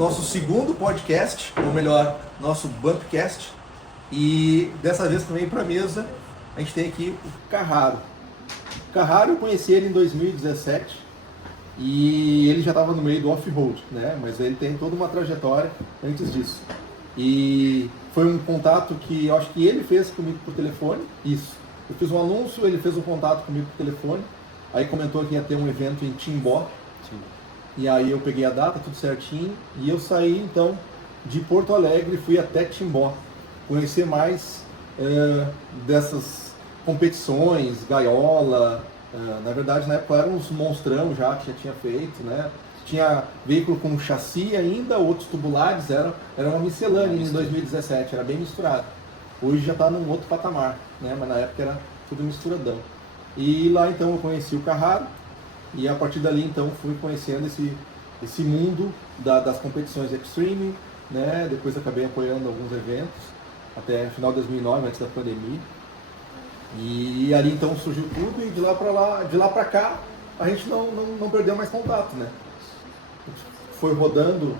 nosso segundo podcast, ou melhor, nosso Bumpcast. E dessa vez também para a mesa a gente tem aqui o Carraro. O Carraro eu conheci ele em 2017 e ele já estava no meio do off-road, né? Mas ele tem toda uma trajetória antes disso. E foi um contato que eu acho que ele fez comigo por telefone. Isso. Eu fiz um anúncio, ele fez um contato comigo por telefone. Aí comentou que ia ter um evento em Timbó. Sim. E aí eu peguei a data, tudo certinho. E eu saí então de Porto Alegre e fui até Timbó. Conhecer mais dessas competições, gaiola. Na verdade, na época eram uns monstrão já que já tinha feito, né? Tinha veículo com chassi ainda, outros tubulares, era uma miscelânea em 2017, era bem misturado. Hoje já está num outro patamar, né? Mas na época era tudo misturadão. E lá então eu conheci o Carraro e a partir dali então fui conhecendo esse mundo das competições Extreme, né? Depois acabei apoiando alguns eventos até final de 2009, antes da pandemia. E ali então surgiu tudo e de lá para cá a gente não perdeu mais contato, né? Foi rodando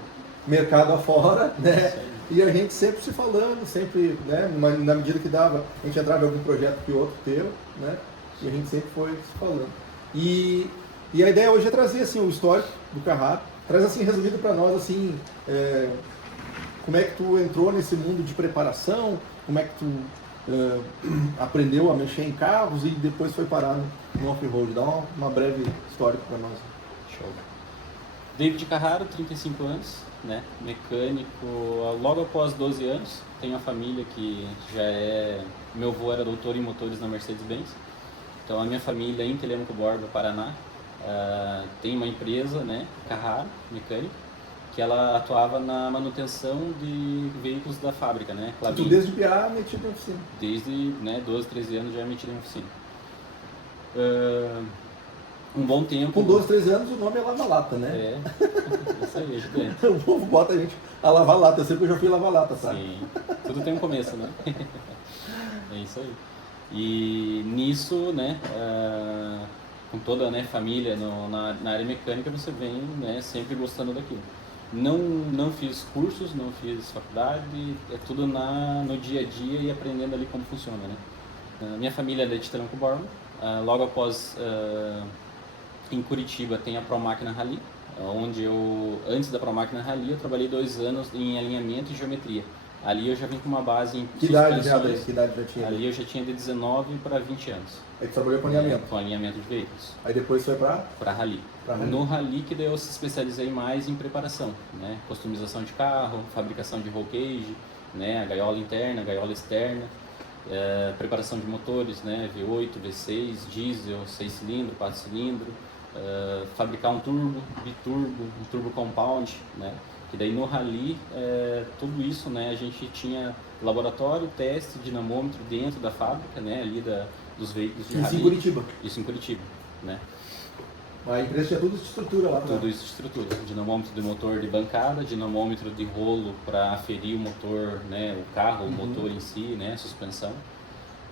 mercado afora, né? E a gente sempre se falando, sempre, né? Na medida que dava, a gente entrava em algum projeto que outro teu, né? E a gente sempre foi se falando. E a ideia hoje é trazer assim, o histórico do Carraro, traz assim resumido para nós assim, como é que tu entrou nesse mundo de preparação, como é que tu aprendeu a mexer em carros e depois foi parar no off-road. Dá uma breve história para nós. Show. David Carraro, 35 anos, né? Mecânico logo após 12 anos. Tenho uma família que já é... Meu avô era doutor em motores na Mercedes-Benz. Então a minha família em Telêmaco Borba, Paraná, tem uma empresa, né? Carraro, mecânica, que ela atuava na manutenção de veículos da fábrica, né? Tu desde piá metido em oficina? Desde 12, 13 anos já metido em oficina. Um bom tempo... Com 12, 13 anos o nome é lava-lata, né? É, isso aí, é gigante. O povo bota a gente a lavar lata, eu sei que eu já fui lavar lata, sabe? Sim, tudo tem um começo, né? É isso aí. E nisso, né, com toda a família na área mecânica, você vem, né, sempre gostando daquilo. Não fiz cursos, não fiz faculdade, é tudo no dia a dia e aprendendo ali como funciona, né? Minha família é de Telêmaco Borba, logo após, em Curitiba, tem a Pro Máquina Rally, onde antes da Pro Máquina Rally, eu trabalhei 2 anos em alinhamento e geometria. Ali eu já vim com uma base em Que idade já tinha? Ali eu já tinha de 19 para 20 anos. Aí tu trabalhou com alinhamento? Com alinhamento de veículos. Aí depois foi para Rally. No Rally que daí eu se especializei mais em preparação, né? Customização de carro, fabricação de roll cage, né? A gaiola interna, a gaiola externa, preparação de motores, né? V8, V6, diesel, 6 cilindros, 4 cilindros, fabricar um turbo, biturbo, um turbo compound, né? Que daí no Rally, tudo isso, né, a gente tinha laboratório, teste, dinamômetro dentro da fábrica, né, ali dos veículos de Rally. Isso em Curitiba? Isso em Curitiba, né. A empresa tinha tudo de estrutura lá? Tudo isso de estrutura. Dinamômetro de motor de bancada, dinamômetro de rolo para aferir o motor, né, o carro, o motor em si, né, suspensão.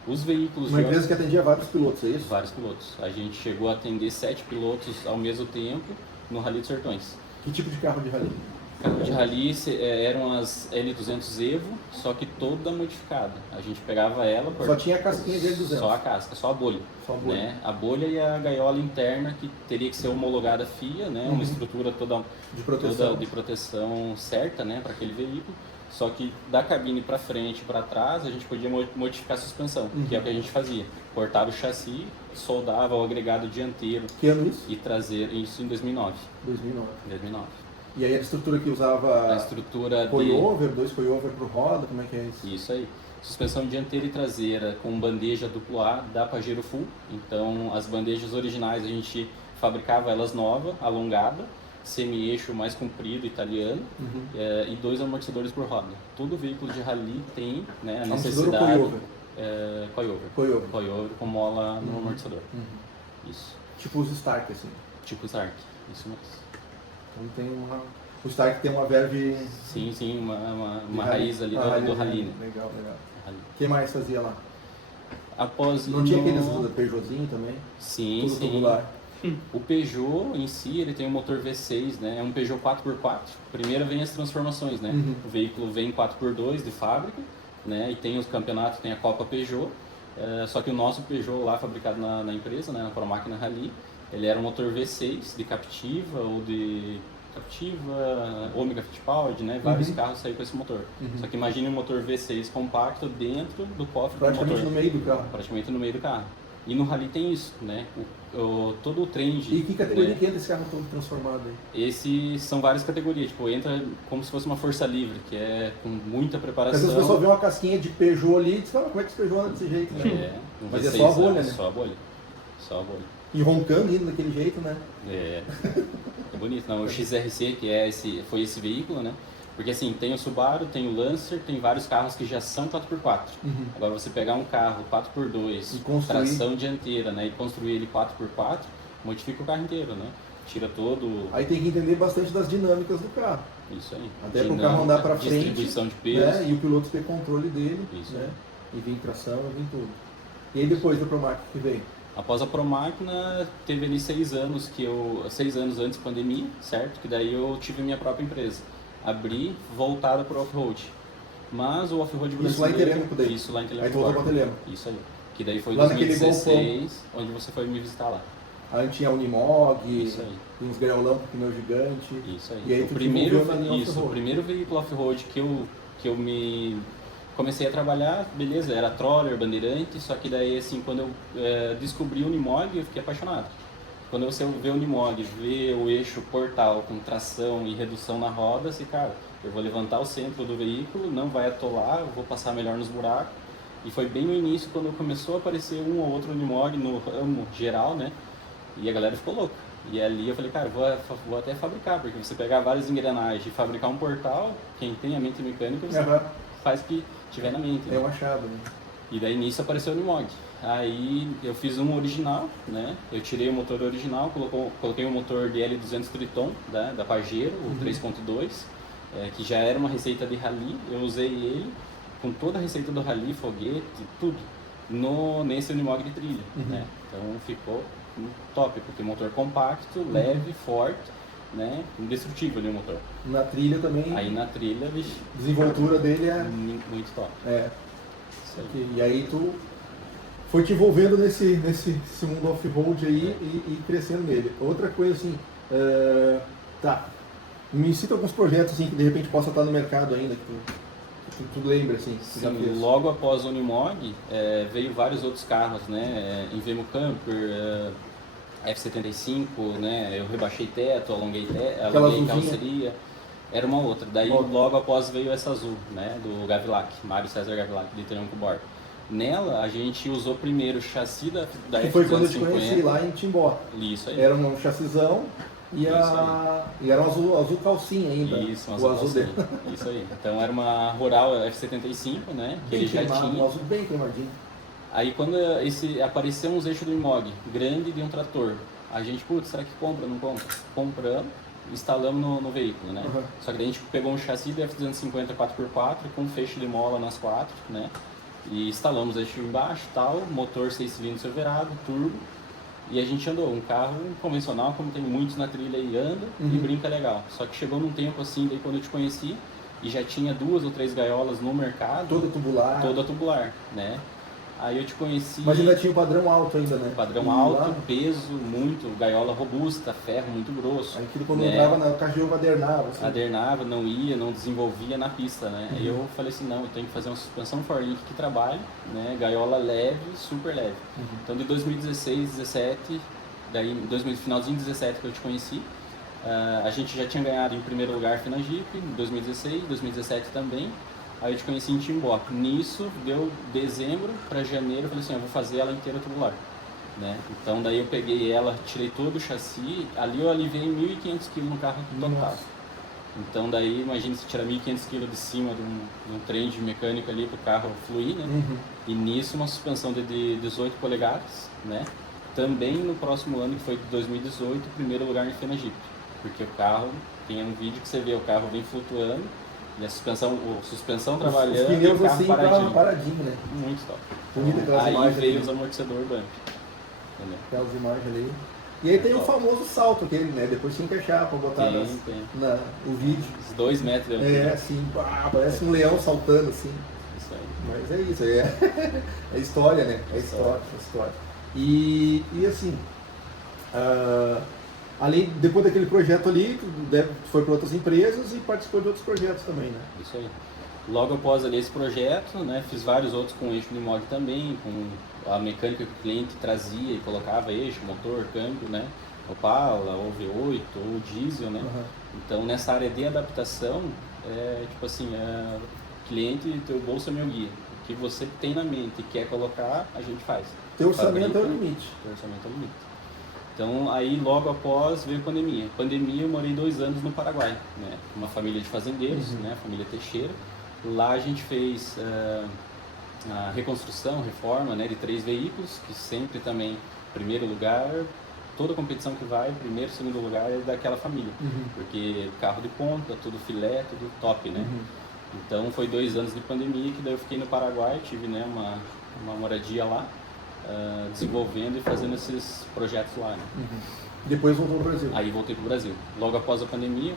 Os veículos... Uma empresa que atendia vários pilotos, é isso? Vários pilotos. A gente chegou a atender 7 pilotos ao mesmo tempo no Rally dos Sertões. Que tipo de carro de Rally? Carro de Rally eram as L200 Evo, só que toda modificada. A gente pegava ela... Só tinha a casquinha de L200? Só a casca, só a bolha. Só a bolha. Né? A bolha e a gaiola interna, que teria que ser homologada FIA, né? Uma estrutura toda de proteção certa, né? Para aquele veículo. Só que da cabine para frente e para trás, a gente podia modificar a suspensão, que é o que a gente fazia. Cortava o chassi, soldava o agregado dianteiro. Que ano isso? E trazer isso em 2009. 2009. E aí a estrutura que usava... A estrutura coilover, 2 coilover por roda, como é que é isso? Isso aí. Suspensão dianteira e traseira com bandeja duplo A da Pajero Full. Então as bandejas originais a gente fabricava elas novas, alongada, semi-eixo mais comprido, italiano, e 2 amortecedores por roda. Todo veículo de Rally tem, né, a necessidade... Coilover com mola no amortecedor. Isso. Tipo os Stark, assim? Tipo Stark, isso mesmo. Então tem o Stark tem uma verve... Sim, uma raiz ali do Rally. Né? Legal. O que mais fazia lá? Após não tinha aqueles Peugeotzinho também? Sim, tudo tubular. O Peugeot em si, ele tem um motor V6, né? É um Peugeot 4x4. Primeiro vem as transformações, né? O veículo vem 4x2 de fábrica, né? E tem os campeonatos, tem a Copa Peugeot. Só que o nosso Peugeot lá, fabricado na empresa, né? Na Promáquina Rally, ele era um motor V6 de Captiva ou de Captiva, Omega Fittipaldi, né? Vários carros saíram com esse motor. Só que imagine um motor V6 compacto dentro do cofre do motor. Praticamente no meio do carro. Praticamente no meio do carro. E no Rally tem isso, né? Todo o trem de... E que categoria né? que entra esse carro todo transformado aí? Esses são várias categorias, tipo, entra como se fosse uma força livre, que é com muita Às preparação. vezes o pessoal vê uma casquinha de Peugeot ali e diz, como é que esse Peugeot anda desse jeito, né? Um Mas é V6, só a bolha, né? Só a bolha. Só a bolha. E roncando indo daquele jeito, né? É bonito. Não, o XRC, que foi esse veículo, né? Porque assim, tem o Subaru, tem o Lancer, tem vários carros que já são 4x4. Agora você pegar um carro 4x2, tração dianteira, né? E construir ele 4x4, modifica o carro inteiro, né? Tira todo... Aí tem que entender bastante das dinâmicas do carro. Isso aí. Até para o carro andar para frente, distribuição de peso. Né? E o piloto ter controle dele. Isso né? aí. E vir tração, e vir tudo. E aí depois da Promac que veio? Após a Promáquina, teve ali 6 anos 6 anos antes da pandemia, certo? Que daí eu tive minha própria empresa. Abri, voltada para o off-road. Mas o off-road brasileiro... Isso lá em Telêmaco daí? Isso lá em Telêmaco. Aí tu voltou para Telêmaco? Isso aí. Que daí foi em lá 2016, onde você foi me visitar lá. Aí tinha a Unimog, Isso aí. uns gaiolão com pneu gigante. Isso aí. E aí o primeiro veículo off-road que eu me comecei a trabalhar, beleza, era Troller, Bandeirante, só que daí assim, quando eu descobri o Unimog, eu fiquei apaixonado. Quando você vê o Unimog, vê o eixo portal com tração e redução na roda, assim, cara, eu vou levantar o centro do veículo, não vai atolar, eu vou passar melhor nos buracos. E foi bem no início, quando começou a aparecer um ou outro Unimog no ramo geral, né? E a galera ficou louca. E ali eu falei, cara, vou até fabricar, porque você pegar várias engrenagens e fabricar um portal, quem tem a mente mecânica, você faz o que tiver na mente. É um achado, né? E daí nisso apareceu o Unimog. Aí eu fiz um original, né? Eu tirei o motor original, coloquei o motor DL200 Triton, da Pajero, o 3.2, que já era uma receita de rally. Eu usei ele com toda a receita do rally, foguete, tudo, nesse Unimog de trilha, né? Então ficou top, porque motor compacto, leve, forte, né? Indestrutível ali o motor. Na trilha também. Aí na trilha, vixe, a desenvoltura dele é muito top. Isso aí. E aí tu foi te envolvendo nesse mundo off-road aí e crescendo nele. Outra coisa assim, me cita alguns projetos assim que de repente possa estar no mercado ainda, que tu lembra assim? Sim, logo após o Unimog, veio vários outros carros, né? Invemo Camper, F75, né? Eu rebaixei teto, alonguei carroceria. Era uma outra. Daí logo após veio essa azul, né? Do Gavilac, Mário César Gavilac, de Telêmaco Borba. Nela a gente usou primeiro o chassi da F250. Que foi quando eu te conheci lá em Timbó. Isso aí. Era um chassizão e era um azul calcinha ainda. Isso, o azul calcinha. dele. Isso aí. Então era uma Rural F75, né? Que ele já tinha. Um azul bem cremadinho. Aí quando apareceu uns eixos do Unimog, grande de um trator, a gente, putz, será que compra, não compra? Compramos, instalamos no veículo, né? Só que daí a gente pegou um chassi de F250 4x4 com feixe de mola nas quatro, né? E instalamos o eixo embaixo, tal, motor 6 cilindros silverado, turbo. E a gente andou, um carro convencional, como tem muitos na trilha aí, anda e brinca legal. Só que chegou num tempo assim, daí quando eu te conheci, e já tinha 2 ou 3 gaiolas no mercado. Toda tubular, né? Aí eu te conheci... Mas ainda tinha o padrão alto ainda, né? Padrão alto, peso, muito, gaiola robusta, ferro muito grosso. Aí aquilo quando entrava na carro adernava. Assim. Adernava, não ia, não desenvolvia na pista, né? Aí eu falei assim, não, eu tenho que fazer uma suspensão Forlink que trabalhe, né? Gaiola leve, super leve. Então de 2016, 17, daí finalzinho de 17 que eu te conheci, a gente já tinha ganhado em primeiro lugar Fina Jeep, em 2016, 2017 também. Aí eu te conheci em Timbó. Nisso, deu dezembro para janeiro, eu falei assim, eu vou fazer ela inteira tubular. Né? Então daí eu peguei ela, tirei todo o chassi, ali eu aliviei 1.500 kg no carro total. Então daí, imagina se tirar 1.500 kg de cima de um trem de mecânica ali para o carro fluir, né? E nisso uma suspensão de 18 polegadas, né? Também no próximo ano, que foi de 2018, primeiro lugar em Fina Jeep. Porque o carro, tem um vídeo que você vê, o carro vem flutuando, e a suspensão trabalhando, os pneus e o carro assim, paradinho, né? Muito top. Bonita aquelas aí imagens veio ali. os amortecedores bump. Aquelas imagens ali. E aí tem o famoso salto aquele, né? Depois se encaixar pra botar Tem, o vídeo. Os 2 metros. Assim, parece um leão saltando assim. Isso aí. Mas é isso, é história, né? É história. E assim, depois daquele projeto ali, foi para outras empresas e participou de outros projetos também, né? Isso aí. Logo após ali esse projeto, né, fiz vários outros com eixo Unimog também, com a mecânica que o cliente trazia e colocava eixo, motor, câmbio, né? Opala, ou V8, ou diesel, né? Uhum. Então nessa área de adaptação, tipo assim, cliente, teu bolso é meu guia. O que você tem na mente e quer colocar, a gente faz. Teu orçamento é o limite. Teu orçamento é o limite. Então aí logo após veio a pandemia. Pandemia eu morei 2 anos no Paraguai, né? Uma família de fazendeiros, né? Família Teixeira. Lá a gente fez a reconstrução, reforma, né, de 3 veículos, que sempre também, primeiro lugar, toda competição que vai, primeiro, segundo lugar é daquela família. Porque carro de ponta, tudo filé, tudo top, né? Então foi 2 anos de pandemia que daí eu fiquei no Paraguai, tive, né, uma moradia lá, desenvolvendo e fazendo esses projetos lá, né? Depois voltou para o Brasil. Aí voltei para o Brasil. Logo após a pandemia,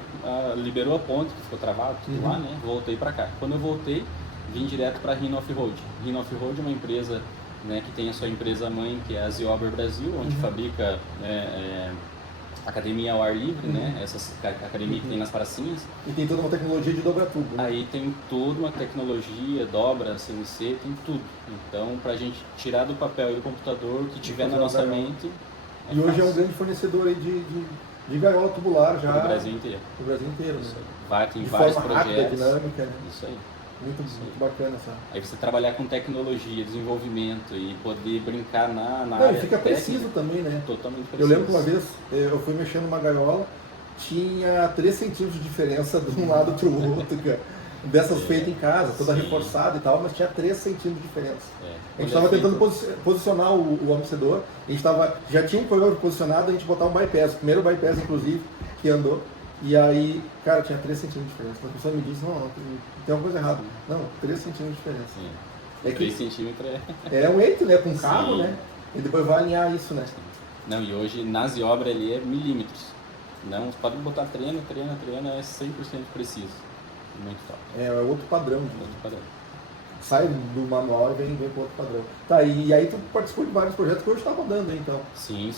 liberou a ponte, que ficou travado, tudo lá, né? Voltei para cá. Quando eu voltei, vim direto para a Rhino Off-Road. Rhino Off-Road é uma empresa, né, que tem a sua empresa mãe, que é a Ziober Brasil, onde fabrica academia ao ar livre, né? Essa academia que tem nas pracinhas. E tem toda uma tecnologia de dobra tubo, né? Aí tem toda uma tecnologia, dobra, CNC, tem tudo. Então, para a gente tirar do papel e do computador, o que tiver na nossa mente... E hoje é um grande fornecedor aí de gaiola tubular já. Do Brasil inteiro. Do Brasil inteiro, né? Tem de vários forma projetos. rápida, dinâmica, né? Isso aí. Muito bacana essa. Aí você trabalhar com tecnologia, desenvolvimento e poder brincar na Não, área e fica técnica, preciso também, né? Totalmente preciso. Eu lembro que uma vez eu fui mexendo numa gaiola, tinha 3 centímetros de diferença de um lado para o outro, cara. Dessas feitas em casa, toda reforçada e tal, mas tinha 3 centímetros de diferença. A gente estava tentando posicionar o amortecedor, a gente já tinha um programa posicionado, a gente botar um bypass, o primeiro bypass inclusive, que andou, e aí, cara, tinha 3 centímetros de diferença. A pessoa me disse, não, tem alguma coisa errada. Não, 3 centímetros de diferença. Sim. É 3 centímetros é um eito, né, com carro, né? E depois vai alinhar isso, né? Não, e hoje nas obras ali é milímetros. Não, você pode botar treina, é 100% preciso. Muito top. É outro padrão. Outro padrão. Sai do manual e vem para outro padrão. Tá, e aí tu participou de vários projetos que hoje está rodando, então. Sim.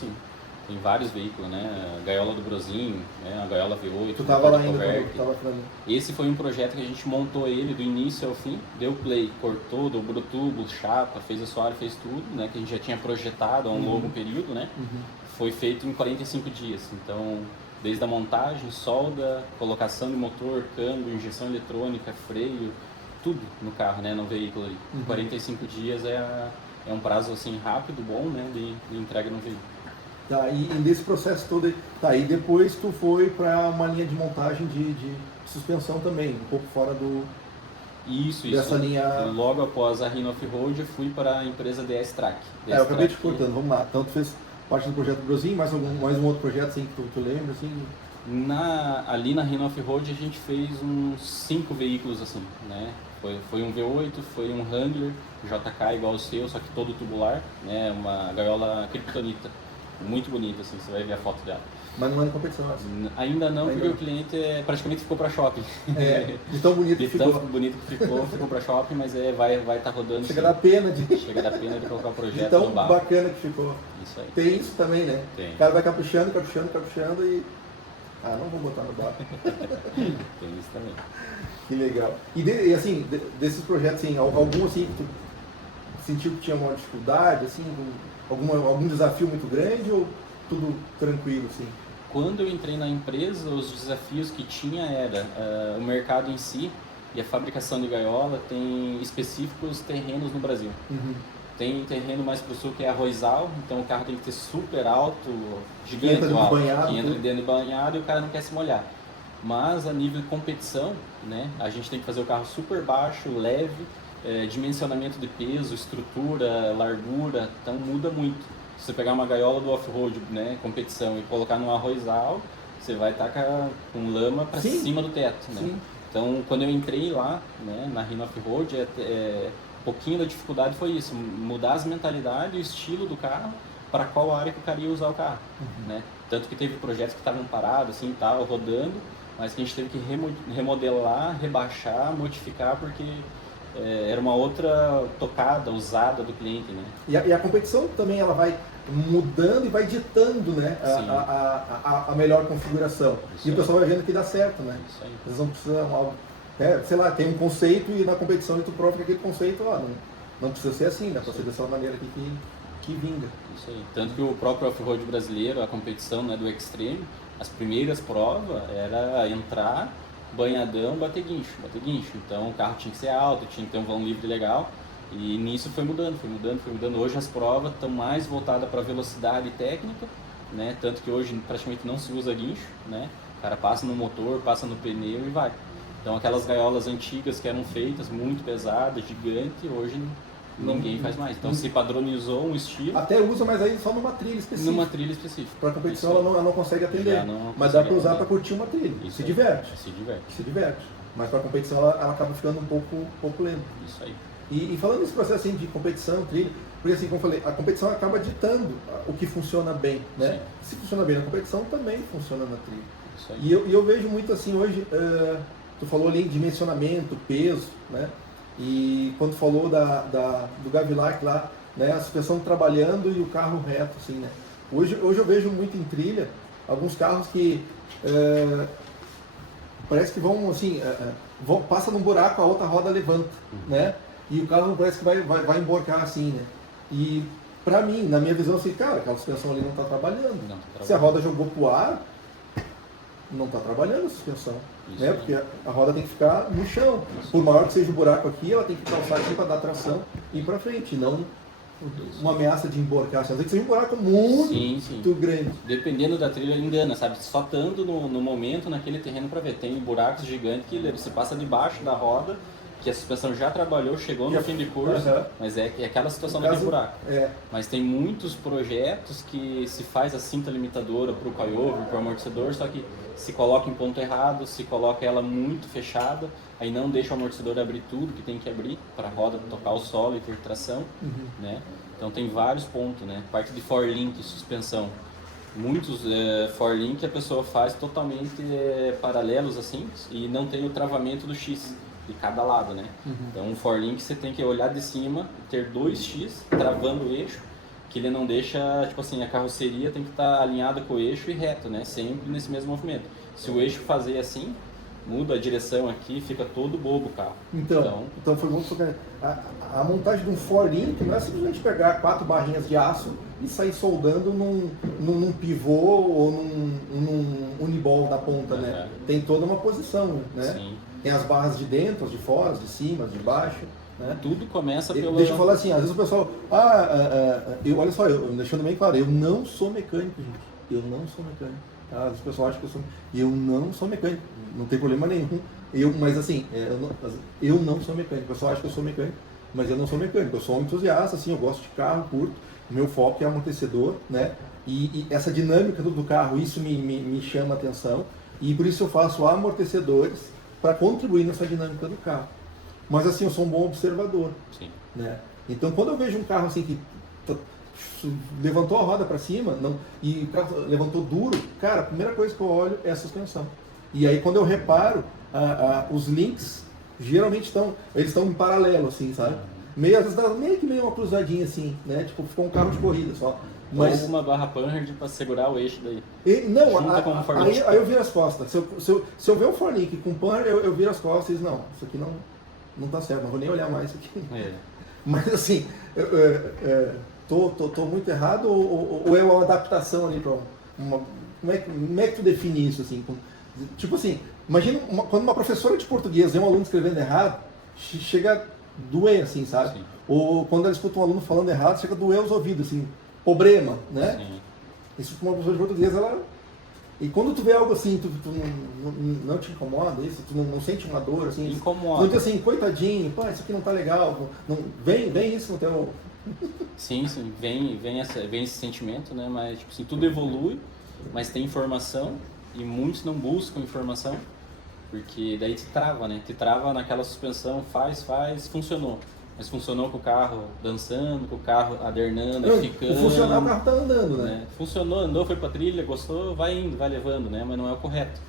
Tem vários veículos, né? A gaiola do Brozinho, né? A gaiola V8. Tu tava lá ainda quando tava falando. Esse foi um projeto que a gente montou ele do início ao fim, deu play, cortou, dobrou tubo, chapa, fez assoalho, fez tudo, né? Que a gente já tinha projetado há um longo período, né? Foi feito em 45 dias. Então, desde a montagem, solda, colocação de motor, câmbio, injeção eletrônica, freio, tudo no carro, né? No veículo ali. 45 dias é um prazo assim rápido, bom, né? De entrega no veículo. Tá, e nesse processo todo aí, tá, e depois tu foi para uma linha de montagem de suspensão também, um pouco fora dessa linha. Logo após a Rhino Off-Road, eu fui para a empresa DS Track. Eu acabei te cortando, vamos lá. Então tu fez parte do projeto Brozinho, mais um outro projeto assim, que tu lembra? Assim? Ali na Rhino Off-Road a gente fez uns 5 veículos assim, né? Foi um V8, foi um Wrangler, JK igual o seu, só que todo tubular, né? Uma gaiola kryptonita. Muito bonita, assim, você vai ver a foto dela. Mas não é de competição, assim. Ainda não, porque o cliente praticamente ficou para shopping. De tão bonito que ficou. De tão bonito que ficou para shopping, mas vai estar rodando. Chega da pena de colocar o projeto tão no bar. bacana que ficou. Isso aí. Tem isso também, né? Tem. O cara vai caprichando e... não vou botar no bar. Tem isso também. Que legal. E assim, desses projetos, assim, algum assim que tu sentiu que tinha uma dificuldade, assim, algum desafio muito grande ou tudo tranquilo, assim? Quando eu entrei na empresa, os desafios que tinha era o mercado em si e a fabricação de gaiola tem específicos terrenos no Brasil. Tem terreno mais para o sul que é arrozal, então o carro tem que ter super alto, gigante alto, que entra dentro de banhado e o cara não quer se molhar. Mas a nível de competição, né, a gente tem que fazer o carro super baixo, leve, dimensionamento de peso, estrutura, largura, então muda muito. Se você pegar uma gaiola do off-road, né, competição, e colocar num arrozal, você vai estar com lama para cima do teto, né? Então, quando eu entrei lá, né, na Rhino Off-Road, um pouquinho da dificuldade foi isso, mudar as mentalidades, o estilo do carro, para qual área que o cara ia usar o carro, né? Tanto que teve projetos que estavam parados, assim, tal, rodando, mas que a gente teve que remodelar, rebaixar, modificar, porque era uma outra tocada, usada do cliente, né? E a competição também ela vai mudando e vai ditando, né, a melhor configuração. Isso e o aí. pessoal vai vendo que dá certo, né? Isso aí. Eles não precisam, sei lá, tem um conceito e na competição tu prova que aquele conceito, não precisa ser assim, né? Pode ser dessa maneira aqui que vinga. Isso aí. Tanto que o próprio off-road brasileiro, a competição, né, do Extreme, as primeiras provas era entrar, banhadão, bater guincho. Então o carro tinha que ser alto, tinha que ter um vão livre legal. E nisso foi mudando. Hoje as provas estão mais voltadas para velocidade e técnica, né? Tanto que hoje praticamente não se usa guincho, né? O cara passa no motor, passa no pneu e vai. Então aquelas gaiolas antigas que eram feitas, muito pesadas, gigantes, hoje ninguém faz mais. Então se padronizou um estilo. Até usa, mas aí só numa trilha específica. Numa trilha específica. Para a competição ela não consegue atender. Não mas dá consegue para usar atender. para curtir uma trilha. Isso Se aí. diverte. Se diverte. Mas para a competição ela acaba ficando um pouco lenta. Isso aí. E falando nesse processo assim, de competição, trilha, porque assim, como eu falei, a competição acaba ditando o que funciona bem, né? Sim. Se funciona bem na competição, também funciona na trilha. Isso aí. E eu vejo muito assim hoje, tu falou ali em dimensionamento, peso, né? E quando falou do Gavilac lá, né? A suspensão trabalhando e o carro reto, assim, né? Hoje eu vejo muito em trilha, alguns carros que parece que vão assim, passa num buraco, a outra roda levanta, né? E o carro parece que vai emborcar assim, né? E pra mim, na minha visão, assim, cara, aquela suspensão ali não está trabalhando. Se a roda jogou pro ar, não está trabalhando a suspensão. Isso Né? aí. Porque a roda tem que ficar no chão. Por maior que seja o buraco aqui, ela tem que calçar aqui para dar tração e ir para frente, não uma ameaça de emborcar. Assim, tem que ser um buraco muito grande. Dependendo da trilha, engana, sabe? Só estando no momento, naquele terreno para ver. Tem buracos gigantes que você passa debaixo da roda, que a suspensão já trabalhou, chegou no fim de curso, mas é aquela situação daquele buraco. Mas tem muitos projetos que se faz a cinta limitadora para o coilover, para o amortecedor, só que se coloca em ponto errado, se coloca ela muito fechada, aí não deixa o amortecedor abrir tudo que tem que abrir para a roda tocar o solo e ter tração, né? Então tem vários pontos, né? Parte de forlink, suspensão. Muitos forlink a pessoa faz totalmente paralelos assim e não tem o travamento do X de cada lado, né? Então um forlink você tem que olhar de cima, ter 2X travando o eixo, que ele não deixa, tipo assim, a carroceria tem que estar alinhada com o eixo e reto, né? Sempre nesse mesmo movimento. Se o eixo fazer assim, muda a direção aqui, fica todo bobo o carro. Então foi muito a montagem de um forlink não é simplesmente pegar 4 barrinhas de aço e sair soldando num pivô ou num uniball da ponta, né? Tem toda uma posição, né? Sim. Tem as barras de dentro, as de fora, as de cima, as de baixo. Né? Tudo começa pelo... Deixa eu falar assim, às vezes o pessoal... olha só, deixando bem claro, eu não sou mecânico, gente. Eu não sou mecânico. Tá? Às vezes o pessoal acha que eu sou... Eu não sou mecânico. Não tem problema nenhum. Mas assim, eu não sou mecânico. O pessoal acha que eu sou mecânico, mas eu não sou mecânico. Eu sou um entusiasta, assim, eu gosto de carro, curto. O meu foco é amortecedor, né? E essa dinâmica do carro, isso me chama a atenção. E por isso eu faço amortecedores para contribuir nessa dinâmica do carro. Mas assim, eu sou um bom observador. Sim. Né? Então quando eu vejo um carro assim que levantou a roda para cima e o carro levantou duro, cara, a primeira coisa que eu olho é a suspensão. E aí quando eu reparo, os links geralmente estão em paralelo, assim, sabe? Às vezes dá meio uma cruzadinha assim, né? Tipo, ficou um carro de corrida só. Mas uma barra Panhard para segurar o eixo daí. Aí eu viro as costas. Se eu ver um forlink com Panhard, eu viro as costas e digo, não, isso aqui não tá certo, não vou nem olhar mais isso aqui. Mas assim, tô muito errado ou é uma adaptação ali para como é que tu define isso assim? Tipo assim, imagina quando uma professora de português vê um aluno escrevendo errado, chega a doer assim, sabe? Sim. Ou quando ela escuta um aluno falando errado, chega a doer os ouvidos assim, problema, né? Sim. Isso com uma professora de português, e quando tu vê algo assim, tu não te incomoda isso? Tu não sente uma dor assim? Incomoda. Não diz assim, coitadinho, pô, isso aqui não tá legal. Vem isso no teu... Sim, vem esse sentimento, né? Mas tipo assim, tudo evolui, mas tem informação e muitos não buscam informação, porque daí te trava, né? Te trava naquela suspensão, faz, funcionou. mas funcionou com o carro dançando, com o carro adernando, Não, ficando. funcionar o carro tá andando, né? Funcionou, andou, foi pra trilha, gostou, vai indo, vai levando, né? Mas não é o correto.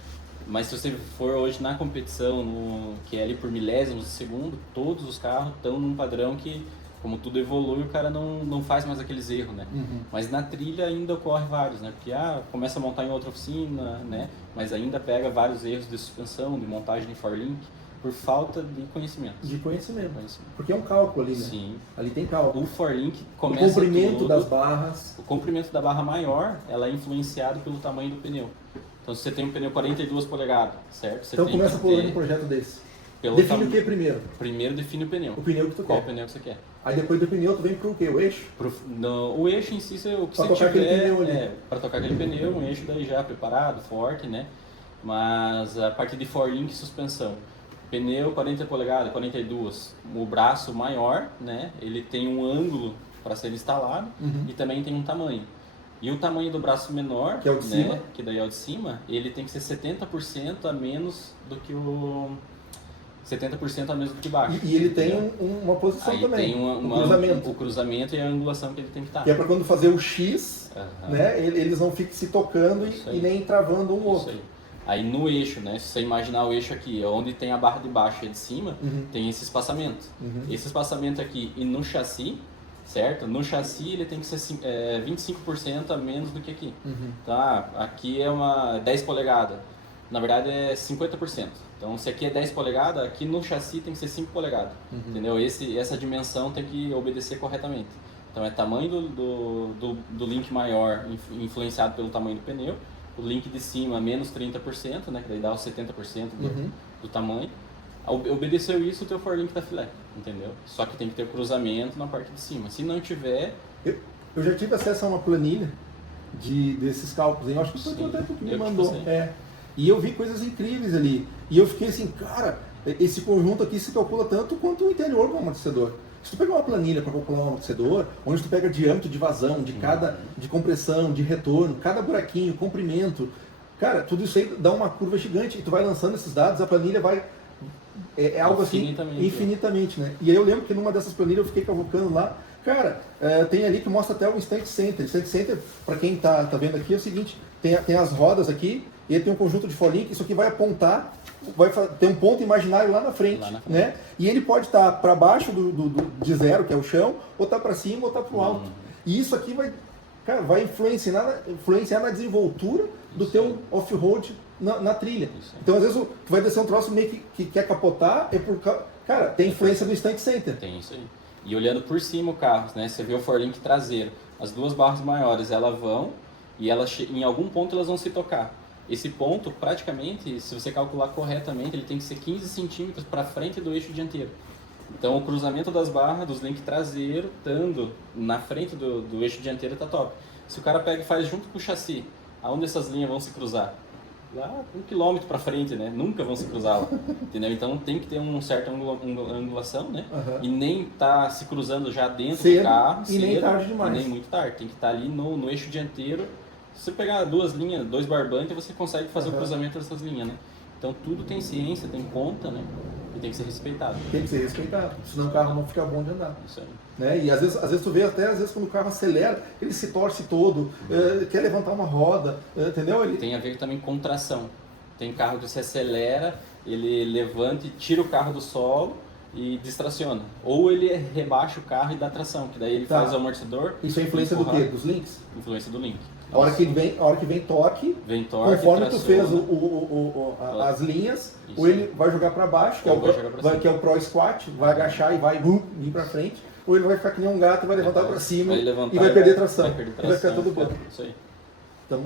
Mas se você for hoje na competição, que é ali por milésimos de segundo, todos os carros estão num padrão que, como tudo evolui, o cara não faz mais aqueles erros, né? Mas na trilha ainda ocorre vários, né? Porque começa a montar em outra oficina, né? Mas ainda pega vários erros de suspensão, de montagem de forlink, por falta de conhecimento. De conhecimento. Porque é um cálculo ali, né? Sim. Ali tem cálculo. O forlink começa o comprimento tudo, das barras. O comprimento da barra maior, ela é influenciado pelo tamanho do pneu. Então, se você tem um pneu 42 polegadas, certo? Você Então tem começa que por ter um projeto desse. pelo Define o que primeiro? Primeiro define o pneu. O pneu que tu Qual quer. pneu que você quer. Aí depois do pneu tu vem pro quê? O eixo? O eixo em si, o que Pra você tocar aquele tiver, pneu ali. para tocar aquele pneu, um eixo daí já preparado, forte, né? Mas a partir de forlink e suspensão. Pneu 40 polegadas, 42, o braço maior, né? Ele tem um ângulo para ser instalado e também tem um tamanho. E o tamanho do braço menor, que é o de né, cima, que daí é o de cima, ele tem que ser 70% a menos do que o 70% a menos do que baixo. E ele entendeu? tem uma posição Aí também. tem o cruzamento. o cruzamento e a angulação que ele tem que estar. Que é para quando fazer o X, Aham. né? Eles não fiquem se tocando e nem travando um Isso outro. aí. Aí no eixo, né? Se você imaginar o eixo aqui, onde tem a barra de baixo e a de cima, tem esse espaçamento. Esse espaçamento aqui e no chassi, certo? No chassi ele tem que ser 25% a menos do que aqui. Tá? Aqui é uma 10 polegadas. Na verdade é 50%. Então se aqui é 10 polegadas, aqui no chassi tem que ser 5 polegadas. Entendeu? Essa dimensão tem que obedecer corretamente. Então é tamanho do link maior influenciado pelo tamanho do pneu. O link de cima menos 30%, né? Que daí dá os 70% do tamanho. Obedeceu isso, o teu forlink tá filé, entendeu? Só que tem que ter o cruzamento na parte de cima. Se não tiver... Eu já tive acesso a uma planilha desses cálculos. Eu acho que foi até tu que me mandou. E eu vi coisas incríveis ali. E eu fiquei assim, cara, esse conjunto aqui se calcula tanto quanto o interior do amortecedor. Se tu pegar uma planilha para calcular um amortecedor, onde tu pega diâmetro de vazão, de compressão, de retorno, cada buraquinho, comprimento, cara, tudo isso aí dá uma curva gigante e tu vai lançando esses dados, a planilha vai... É algo assim, infinitamente, né? E aí eu lembro que numa dessas planilhas eu fiquei cavucando lá, cara, tem ali que mostra até o Instant Center. Instant Center, para quem tá vendo aqui, é o seguinte, tem as rodas aqui, e ele tem um conjunto de forlink, isso aqui vai apontar, vai ter um ponto imaginário lá na frente, né? E ele pode estar para baixo de zero, que é o chão, ou tá para cima, ou tá para o alto. E isso aqui vai influenciar na desenvoltura do teu off-road na trilha. Então, às vezes, tu vai descer um troço meio que quer capotar, cara, tem influência do Instant Center. Tem isso aí. E olhando por cima o carro, né? Você vê o forlink traseiro, as duas barras maiores, elas vão, e em algum ponto elas vão se tocar. Esse ponto, praticamente, se você calcular corretamente, ele tem que ser 15 centímetros para frente do eixo dianteiro. Então, o cruzamento das barras, dos links traseiros, estando na frente do eixo dianteiro, tá top. Se o cara pega e faz junto com o chassi, aonde essas linhas vão se cruzar? Lá 1 quilômetro para frente, né? Nunca vão se cruzar lá, entendeu? Então, tem que ter uma certa angulação, né? E nem tá se cruzando já dentro do carro, e nem tarde demais. E nem muito tarde. Tem que estar ali no eixo dianteiro. Se você pegar duas linhas, 2 barbantes, você consegue fazer o cruzamento dessas linhas, né? Então tudo tem ciência, tem conta, né? E tem que ser respeitado. Tem que ser respeitado, senão o carro não fica bom de andar. Isso aí. Né? E às vezes tu vê até, quando o carro acelera, ele se torce todo, quer levantar uma roda, entendeu? Tem a ver também com tração. Tem carro que se acelera, ele levanta e tira o carro do solo e distraciona. Ou ele rebaixa o carro e dá tração, que daí ele faz o amortecedor. Isso é influência do quê? Dos links? Influência do link. A hora que vem torque, conforme tu fez as linhas, ou ele vai jogar para baixo, que é o Pro Squat, vai agachar e vai vir para frente, ou ele vai ficar que nem um gato e vai levantar para cima e vai perder tração. E vai ficar tudo bom. Isso aí. Então,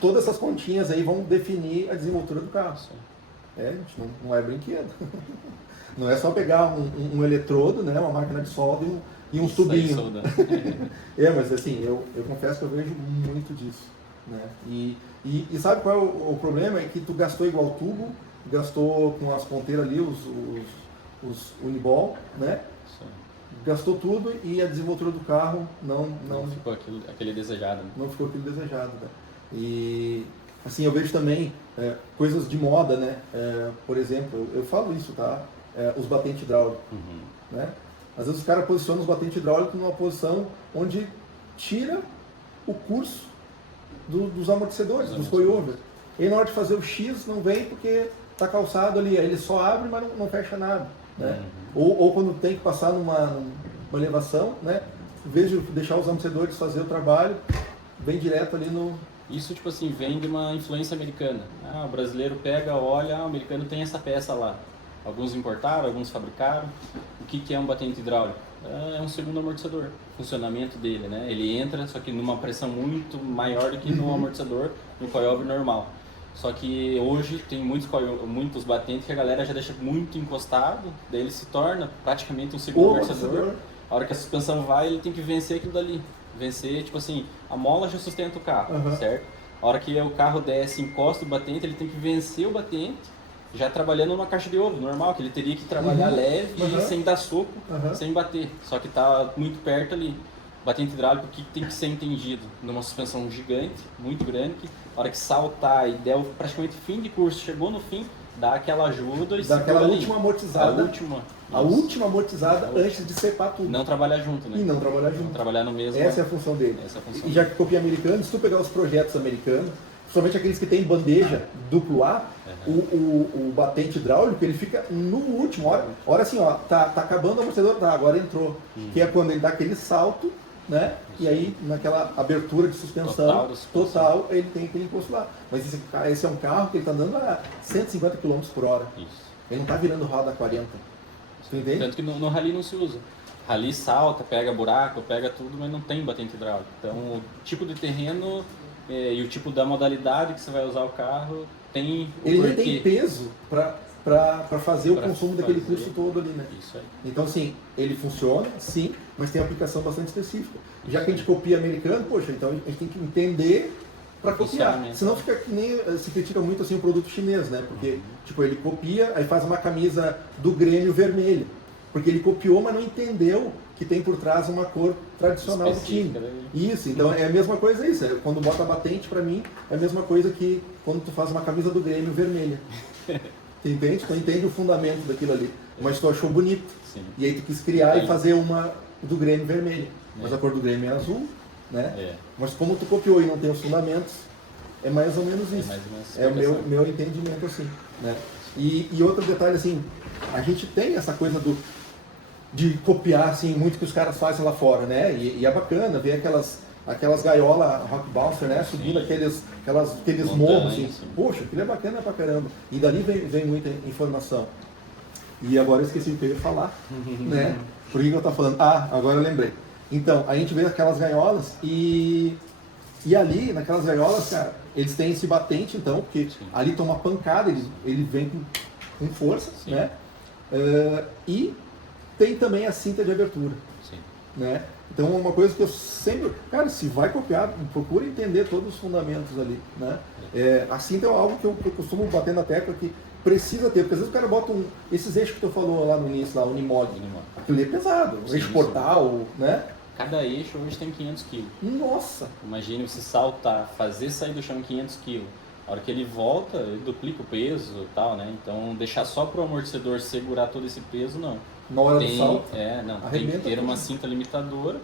todas essas continhas aí vão definir a desenvoltura do carro. Gente, não é brinquedo. Não é só pegar um eletrodo, né, uma máquina de solda e um tubinho. Mas assim, eu confesso que eu vejo muito disso. Né? E sabe qual é o problema? É que tu gastou igual tubo, gastou com as ponteiras ali, os Uniball, né? Gastou tudo e a desenvoltura do carro não ficou aquele desejado. Né? Não ficou aquele desejado. Né? E assim, eu vejo também coisas de moda, né? Por exemplo, eu falo isso, tá? Os batentes hidráulicos. Né? Às vezes os caras posicionam os batentes hidráulicos numa posição onde tira o curso dos amortecedores, dos coilovers. E na hora de fazer o X não vem porque está calçado ali, aí ele só abre, mas não fecha nada. Né? Ou quando tem que passar numa elevação, né? Em vez de deixar os amortecedores fazer o trabalho, vem direto ali no... Isso, tipo assim, vem de uma influência americana. O brasileiro pega, olha, o americano tem essa peça lá. Alguns importaram, alguns fabricaram. O que é um batente hidráulico? É um segundo amortecedor, o funcionamento dele, né? Ele entra, só que numa pressão muito maior do que no amortecedor, no coilover normal. Só que hoje tem muitos batentes que a galera já deixa muito encostado, daí ele se torna praticamente um segundo amortecedor. A hora que a suspensão vai, ele tem que vencer aquilo dali. Vencer, tipo assim, a mola já sustenta o carro, certo? A hora que o carro desce, encosta o batente, ele tem que vencer o batente, já trabalhando numa caixa de ovo, normal, que ele teria que trabalhar leve e sem dar soco, sem bater. Só que tá muito perto ali. Batente hidráulico, o que tem que ser entendido? Numa suspensão gigante, muito grande, que a hora que saltar e der praticamente fim de curso, chegou no fim, dá aquela ajuda e dá aquela última amortizada. A última amortizada antes de separar tudo. Não trabalhar junto, né? E não trabalhar junto. Não trabalhar no mesmo. Essa é a função dele. Essa é a função e já que copia americano, se tu pegar os projetos americanos, principalmente aqueles que tem bandeja duplo A, o batente hidráulico, ele fica no último. Hora assim, ó, tá acabando o amortecedor, tá, agora entrou. Que é quando ele dá aquele salto, né? E aí, naquela abertura de suspensão total, ele tem aquele encosto lá. Mas esse é um carro que ele está andando a 150 km por hora. Isso. Ele não está virando roda a 40. Você entende? Tanto que no rally não se usa. Rally salta, pega buraco, pega tudo, mas não tem batente hidráulica. Então, o tipo de terreno e o tipo da modalidade que você vai usar o carro tem o ele porquê. Nem tem peso para fazer o consumo daquele custo todo ali, né? Isso aí. Então, assim, ele funciona, sim, mas tem aplicação bastante específica. Já que a gente copia americano, poxa, então a gente tem que entender para copiar. Senão fica que nem se critica muito assim o produto chinês, né? Porque, tipo, ele copia, aí faz uma camisa do Grêmio vermelho. Porque ele copiou, mas não entendeu que tem por trás uma cor tradicional do time. Isso, então é a mesma coisa isso. Quando bota batente, para mim, é a mesma coisa que quando tu faz uma camisa do Grêmio vermelha. Entende? Tu entende o fundamento daquilo ali. Mas tu achou bonito. Sim. E aí tu quis criar e fazer uma do Grêmio vermelha. Mas a cor do Grêmio é azul, né? Mas como tu copiou e não tem os fundamentos, é mais ou menos isso. É o meu entendimento assim, né? E outro detalhe assim, a gente tem essa coisa de copiar assim, muito que os caras fazem lá fora, né? E é bacana ver aquelas gaiolas rock bouncer, né? Subindo aqueles morros, assim. Poxa, aquilo é bacana pra caramba. E dali vem muita informação. E agora eu esqueci o que eu ia falar, né? Por que eu tava falando? Agora eu lembrei. Então, a gente vê aquelas gaiolas e ali, naquelas gaiolas, cara, eles têm esse batente, então, porque ali toma pancada, ele vem com força, né? E tem também a cinta de abertura, né? Então, uma coisa que eu sempre... Cara, se vai copiar, procura entender todos os fundamentos ali, né? A cinta é algo que eu costumo bater na tecla que precisa ter, porque às vezes o cara bota esses eixos que tu falou lá no início, lá, o Unimog, aquilo ali é pesado, o eixo portal, né? Cada eixo hoje tem 500 kg. Nossa! Imagine você saltar, fazer sair do chão 500 kg. A hora que ele volta, ele duplica o peso e tal, né? Então, deixar só para o amortecedor segurar todo esse peso, não. Na hora do salto, tem que ter uma cinta limitadora,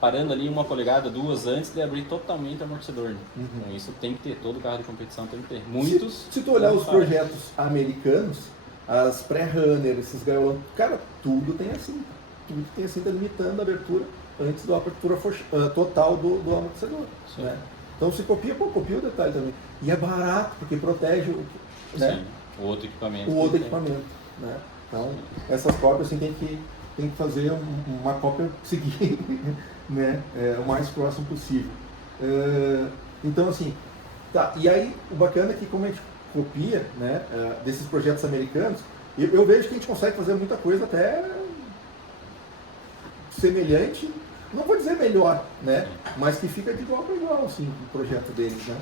parando ali 1 polegada, 2 antes de abrir totalmente o amortecedor. Né? Então, isso tem que ter, todo carro de competição tem que ter. Muitos... Se tu olhar os projetos americanos, as pré-runner, esses gaiolas, cara, tudo tem a cinta. Tudo tem a cinta limitando a abertura antes da abertura total do amortecedor. Né? Então se copia o detalhe também. E é barato, porque protege o outro equipamento. Né? Então, essas cópias assim, tem que fazer uma cópia seguir né? O mais próximo possível. Então, assim, tá. E aí, o bacana é que como a gente copia, né, desses projetos americanos, eu vejo que a gente consegue fazer muita coisa até semelhante, não vou dizer melhor, né? Mas que fica de igual para igual, assim, o projeto deles, né?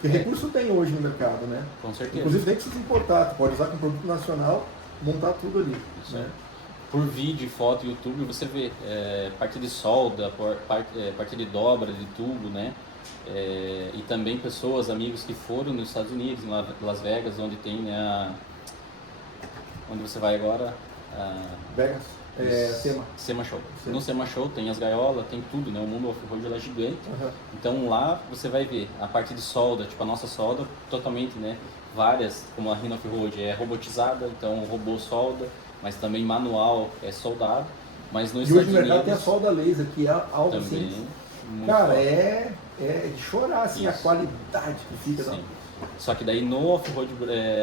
Que recurso tem hoje no mercado, né? Com certeza. Inclusive nem precisa importar, tu pode usar com produto nacional, montar tudo ali. Né? Por vídeo, foto, YouTube, você vê parte de solda, parte de dobra de tubo, né? E também pessoas, amigos que foram nos Estados Unidos, em Las Vegas, onde tem, né, onde você vai agora, Vegas, SEMA. SEMA Show. SEMA. No SEMA Show tem as gaiolas, tem tudo, né? O mundo off-road é gigante. Uhum. Então lá você vai ver a parte de solda, tipo a nossa solda totalmente, né? Várias, como a Rhino Off-Road é robotizada, então o robô solda, mas também manual é soldado. Mas nos E hoje Estados no mercado Unidos tem a solda laser, que é algo também, assim. muito Cara, top. é de chorar assim, a Isso. qualidade que fica. Sim. Só que daí no off-road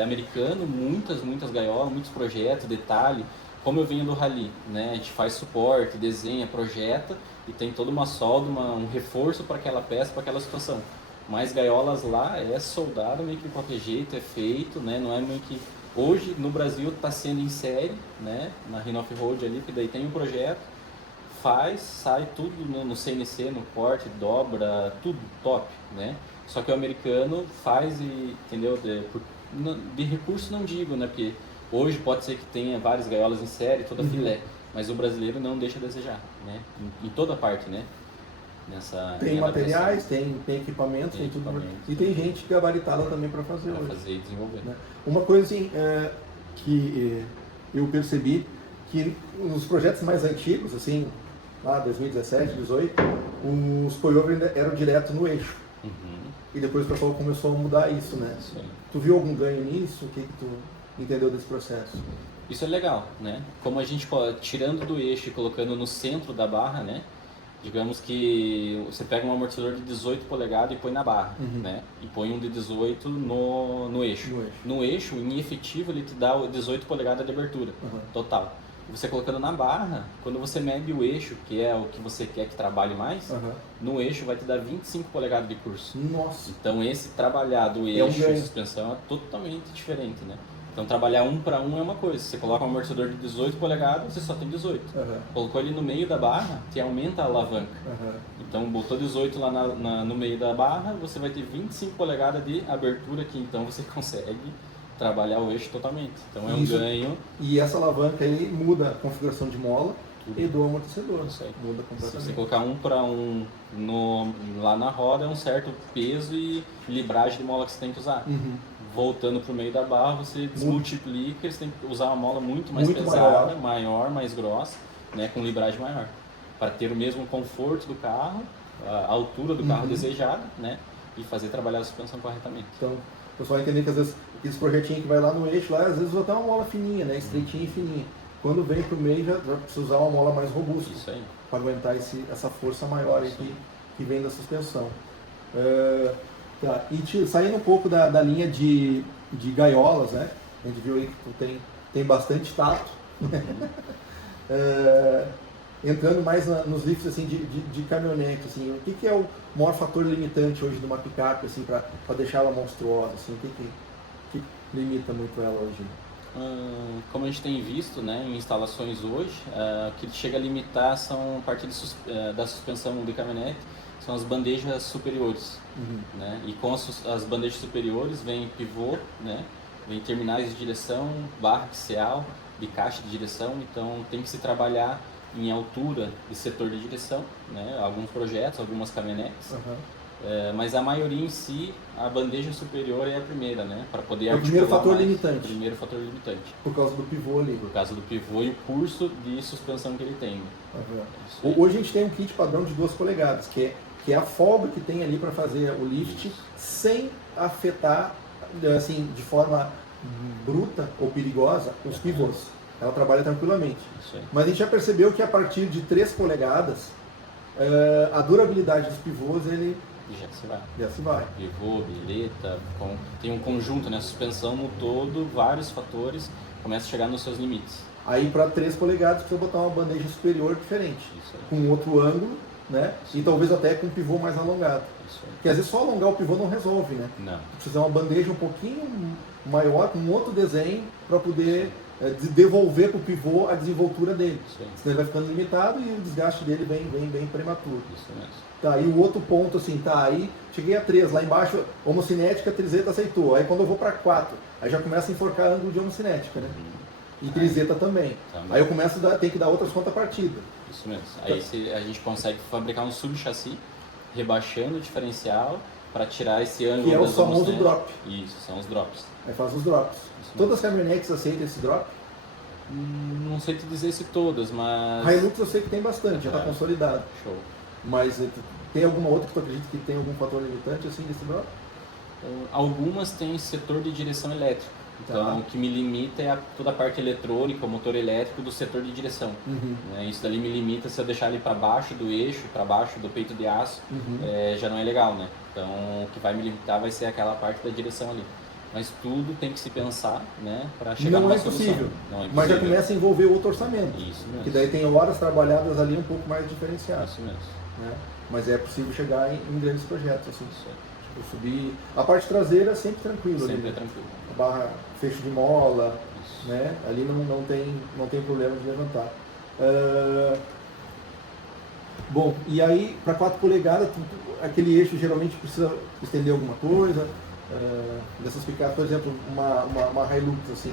americano, muitas gaiolas, muitos projetos, detalhe. Como eu venho do rally, né? A gente faz suporte, desenha, projeta e tem toda uma solda, um reforço para aquela peça, para aquela situação. Mas gaiolas lá é soldado meio que de qualquer jeito, é feito, né? Não é meio que... Hoje no Brasil está sendo em série, né? Na Rhino Off-Road ali, que daí tem um projeto, faz, sai tudo no CNC, no corte, dobra, tudo top, né? Só que o americano faz e, entendeu? De recurso não digo, né? Porque hoje pode ser que tenha várias gaiolas em série, toda filé, mas o brasileiro não deixa a desejar, né? Em toda parte, né? Nessa Tem adaptação. materiais, tem equipamentos, tem tudo. E tem gente gabaritada também para fazer Pra hoje. fazer e desenvolver. Né? Uma coisa assim, que eu percebi que nos projetos mais antigos, assim, lá 2017, 2018, os coilovers ainda eram direto no eixo. Uhum. E depois o pessoal começou a mudar isso, né? Isso aí. Tu viu algum ganho nisso? O que tu entendeu desse processo? Isso é legal, né? Como a gente, tirando do eixo e colocando no centro da barra, né? Digamos que você pega um amortecedor de 18 polegadas e põe na barra, né? E põe um de 18 no eixo. No eixo, em efetivo, ele te dá 18 polegadas de abertura total. E você colocando na barra, quando você mede o eixo, que é o que você quer que trabalhe mais, no eixo vai te dar 25 polegadas de curso. Nossa! Então esse trabalhar do eixo ganho. e suspensão é totalmente diferente, né? Então trabalhar 1 para 1 é uma coisa. Você coloca um amortecedor de 18 polegadas, você só tem 18. Colocou ele no meio da barra, te aumenta a alavanca. Então botou 18 lá no meio da barra, você vai ter 25 polegadas de abertura aqui. Então você consegue trabalhar o eixo totalmente. Então é um ganho. E essa alavanca aí muda a configuração de mola e do amortecedor. Isso aí. Muda Se completamente. você colocar 1 para 1 lá na roda, é um certo peso e libragem de mola que você tem que usar. Voltando para o meio da barra, você desmultiplica, você tem que usar uma mola muito mais pesada, maior, mais grossa, né, com libragem maior, para ter o mesmo conforto do carro, a altura do carro desejada, né, e fazer trabalhar a suspensão corretamente. Então, o pessoal entender que às vezes esse projetinho que vai lá no eixo, lá, às vezes usa até uma mola fininha, né, estreitinha e fininha. Quando vem para o meio, já precisa usar uma mola mais robusta. Isso aí. Para aguentar essa força maior aí que vem da suspensão. Tá. E saindo um pouco da linha de gaiolas, né? A gente viu aí que tu tem bastante tato. Entrando mais nos lifts assim, de caminhonete, assim, o que é o maior fator limitante hoje de uma picape assim, para deixar ela monstruosa? Assim, o que limita muito ela hoje? Como a gente tem visto, né, em instalações hoje, o que chega a limitar são a parte da suspensão de caminhonete, são as bandejas superiores, né? E com as bandejas superiores vem pivô, né? Vem terminais de direção, barra axial, de caixa de direção, então tem que se trabalhar em altura de setor de direção, né? Alguns projetos, algumas caminhonetes, mas a maioria em si, a bandeja superior é a primeira, né? Para poder articular. O primeiro fator mais, limitante. O primeiro fator limitante. Por causa do pivô ali. Por causa do pivô e o curso de suspensão que ele tem. Hoje a gente tem um kit padrão de 2 polegadas, que é a folga que tem ali para fazer o lift sem afetar assim, de forma bruta ou perigosa os pivôs. Ela trabalha tranquilamente. Mas a gente já percebeu que a partir de 3 polegadas, a durabilidade dos pivôs ele já se vai. Pivô, bilheta, tem um conjunto, né? Suspensão no todo, vários fatores, começa a chegar nos seus limites. Aí para 3 polegadas precisa botar uma bandeja superior diferente, com outro ângulo, né? E talvez até com um pivô mais alongado. Porque às vezes só alongar o pivô não resolve, né? Não. Precisa uma bandeja um pouquinho maior, com outro desenho, para poder devolver para o pivô a desenvoltura dele. Senão ele vai ficando limitado e o desgaste dele vem bem prematuro. Isso mesmo. Tá, e o outro ponto assim, tá, aí cheguei a 3, lá embaixo homocinética, triseta aceitou. Aí quando eu vou para 4, aí já começa a enforcar ângulo de homocinética, né? E triseta também. Aí eu começo tem que dar outras contrapartidas. Isso mesmo. Aí a gente consegue fabricar um subchassi, rebaixando o diferencial para tirar esse ângulo. Que é o famoso drop. Isso, são os drops. Aí faz os drops. Todas as caminhonetes aceitam esse drop? Não sei te dizer se todas, mas... Hilux eu sei que tem bastante, já está consolidado. Show. Mas tem alguma outra que tu acredita que tem algum fator limitante assim desse drop? Algumas têm setor de direção elétrica. Então, Tá. o que me limita é toda a parte eletrônica, o motor elétrico do setor de direção. Né? Isso dali me limita se eu deixar ele para baixo do eixo, para baixo do peito de aço, já não é legal, né? Então, o que vai me limitar vai ser aquela parte da direção ali. Mas tudo tem que se pensar, né, para chegar numa solução. Não é impossível, mas já começa a envolver outro orçamento. Isso mesmo. Que daí tem horas trabalhadas ali um pouco mais diferenciadas. Isso mesmo. Né? Mas é possível chegar em grandes projetos, assim. Isso aí. Tipo, subir... A parte traseira é sempre tranquilo. Sempre ali, é tranquilo. A barra, fecho de mola, Isso. né? Ali não tem problema de levantar. Bom, e aí para 4 polegadas, aquele eixo geralmente precisa estender alguma coisa. Dessas picadas, por exemplo, uma Hilux assim.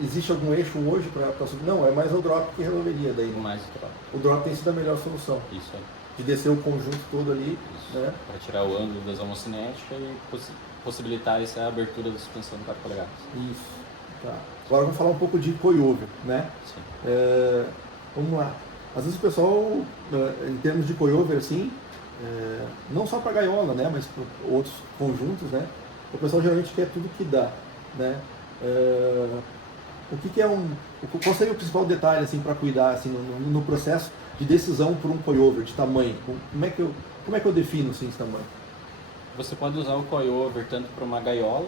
Existe algum eixo hoje para subir? Não, é mais o drop que resolveria daí. Mais o drop. O drop tem sido a melhor solução. Isso aí. De descer o conjunto todo ali, né? Para tirar o ângulo das homocinéticas e possibilitar essa abertura da suspensão de 4 polegadas. Isso. Tá. Agora vamos falar um pouco de coilover, né? Sim. Vamos lá. Às vezes o pessoal, em termos de coilover, assim, não só para gaiola, né? Mas para outros conjuntos, né? O pessoal geralmente quer tudo que dá, né? O que é qual seria o principal detalhe assim para cuidar assim no processo de decisão por um coilover de tamanho? Como é que eu defino assim esse tamanho? Você pode usar o coilover tanto para uma gaiola.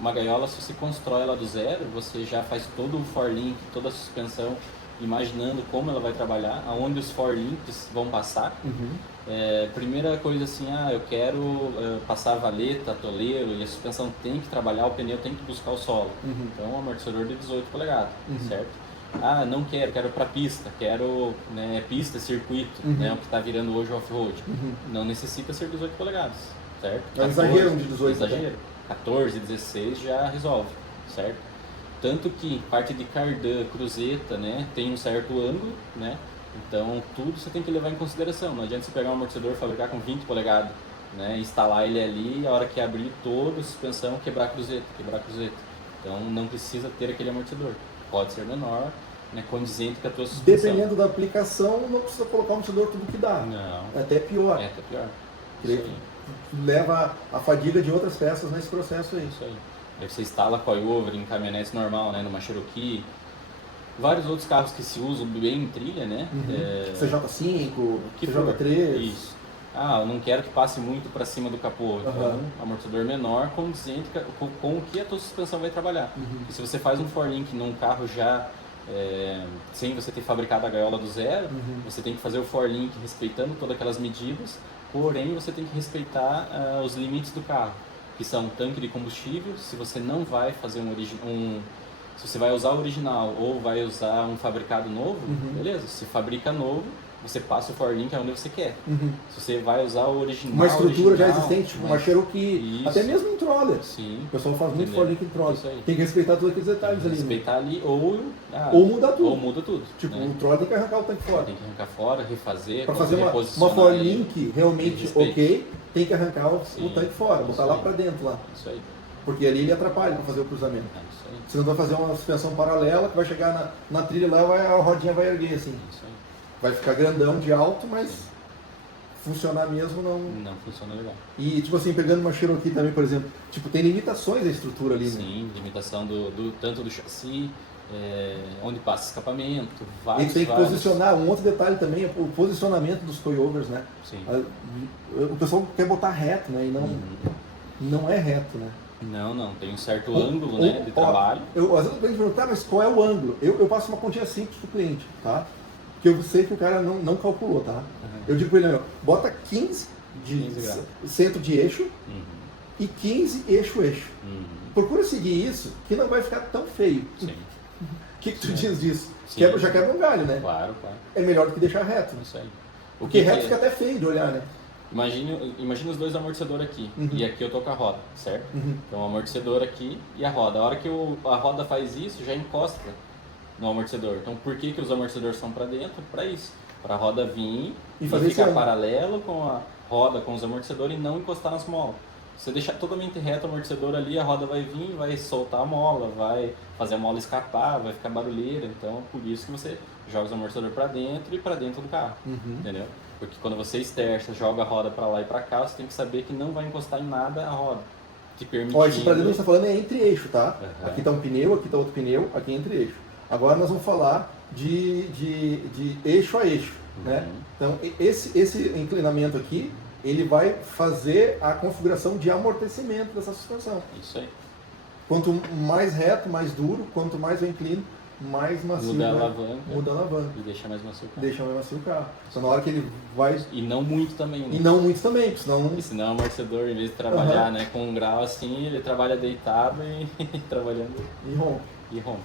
Uma gaiola, se você constrói ela do zero, você já faz todo o forlink, toda a suspensão, imaginando como ela vai trabalhar, aonde os forlinks vão passar. Primeira coisa assim, eu quero passar a valeta, toleiro, e a suspensão tem que trabalhar, o pneu tem que buscar o solo. Então, um amortecedor de 18 polegadas, certo? Não quero para pista, pista, circuito, né, o que está virando hoje o off-road. Não necessita ser 18 polegadas, certo? É um exagero de 18. Exagero. 14, 16 já resolve, certo? Tanto que parte de cardan, cruzeta, né, tem um certo ângulo, né? Então tudo você tem que levar em consideração. Não adianta você pegar um amortecedor e fabricar com 20 polegadas, né, instalar ele ali e a hora que abrir toda a suspensão quebrar a cruzeta. Então não precisa ter aquele amortecedor. Pode ser menor, né, condizente com a tua suspensão. Dependendo da aplicação, não precisa colocar um amortecedor tudo que dá. Não. É até pior. É até pior. Leva a fadiga de outras peças nesse processo aí. Isso aí. Aí você instala coilover em caminhonetes normal, né, numa Cherokee. Vários outros carros que se usam bem em trilha, né? CJ5, CJ3. Isso. Eu não quero que passe muito para cima do capô. Então, amortecedor menor, condizente com o que a tua suspensão vai trabalhar. E se você faz um forlink num carro já sem você ter fabricado a gaiola do zero, você tem que fazer o forlink respeitando todas aquelas medidas, porém você tem que respeitar os limites do carro, que são tanque de combustível. Se você não vai fazer se você vai usar o original ou vai usar um fabricado novo, beleza, se fabrica novo, você passa o forlink aonde você quer. Se você vai usar o original... Uma estrutura já existente, tipo uma Cherokee, Isso. até mesmo em troller. Sim. O pessoal faz muito forlink em troller. Isso aí. Tem que respeitar todos aqueles detalhes ali. Respeitar ali ou mudar tudo. Ou muda tudo. Tipo, né? o troller tem que arrancar o tanque fora. Tem que arrancar fora, refazer, Para fazer uma reposicionar forlink realmente respeito. ok, tem que arrancar o Sim, tanque fora, isso botar lá aí. para dentro lá. Isso aí. Porque ali ele atrapalha para fazer o cruzamento. Isso aí. Senão vai fazer uma suspensão paralela que vai chegar na trilha lá, a rodinha vai erguer assim. Isso aí. Vai ficar grandão de alto, mas funcionar mesmo não... Não funciona legal. E tipo assim, pegando uma Cherokee também, por exemplo, tipo, tem limitações da estrutura ali, né? Sim, limitação tanto do chassi, onde passa escapamento, E vários... tem que posicionar, um outro detalhe também é o posicionamento dos coilovers, né? Sim. O pessoal quer botar reto, né? E não é reto, né? Não, tem um certo ângulo, né, de trabalho. Às vezes o cliente pergunta, mas qual é o ângulo? Eu passo uma continha simples pro cliente, tá? Que eu sei que o cara não calculou, tá? Eu digo para ele, bota 15 de centro de eixo e 15 eixo. Procura seguir isso, que não vai ficar tão feio. Sim. O que tu diz disso? Já quebra um galho, né? Claro. É melhor do que deixar reto. Isso aí. Porque reto fica até feio de olhar, né? Imagina os dois amortecedores aqui, e aqui eu tô com a roda, certo? Então o amortecedor aqui e a roda. A hora que a roda faz isso, já encosta no amortecedor. Então por que os amortecedores são para dentro? Para isso. Para a roda vir e ficar paralelo com a roda, com os amortecedores e não encostar nas molas. você deixar totalmente reto o amortecedor ali, a roda vai vir, vai soltar a mola, vai fazer a mola escapar, vai ficar barulheira. Então, por isso que você joga o amortecedor para dentro e para dentro do carro, entendeu? Porque quando você esterça, joga a roda para lá e para cá, você tem que saber que não vai encostar em nada a roda, te permitindo... Ó, esse para dentro que você está falando é entre eixo, tá? Uhum. Aqui está um pneu, aqui está outro pneu, aqui é entre eixo. Agora nós vamos falar de eixo a eixo, né? Então, esse inclinamento aqui, ele vai fazer a configuração de amortecimento dessa suspensão. Isso aí. Quanto mais reto, mais duro, quanto mais eu inclino, mais macio. Muda a alavanca. Muda a alavanca. E deixa mais macio o carro. Deixa mais macio o carro. Então na hora que ele vai... E não muito também, né? E não muito também, porque senão... E senão o amortecedor, em vez de trabalhar né, com um grau assim, ele trabalha deitado e trabalhando... E rompe. E rompe.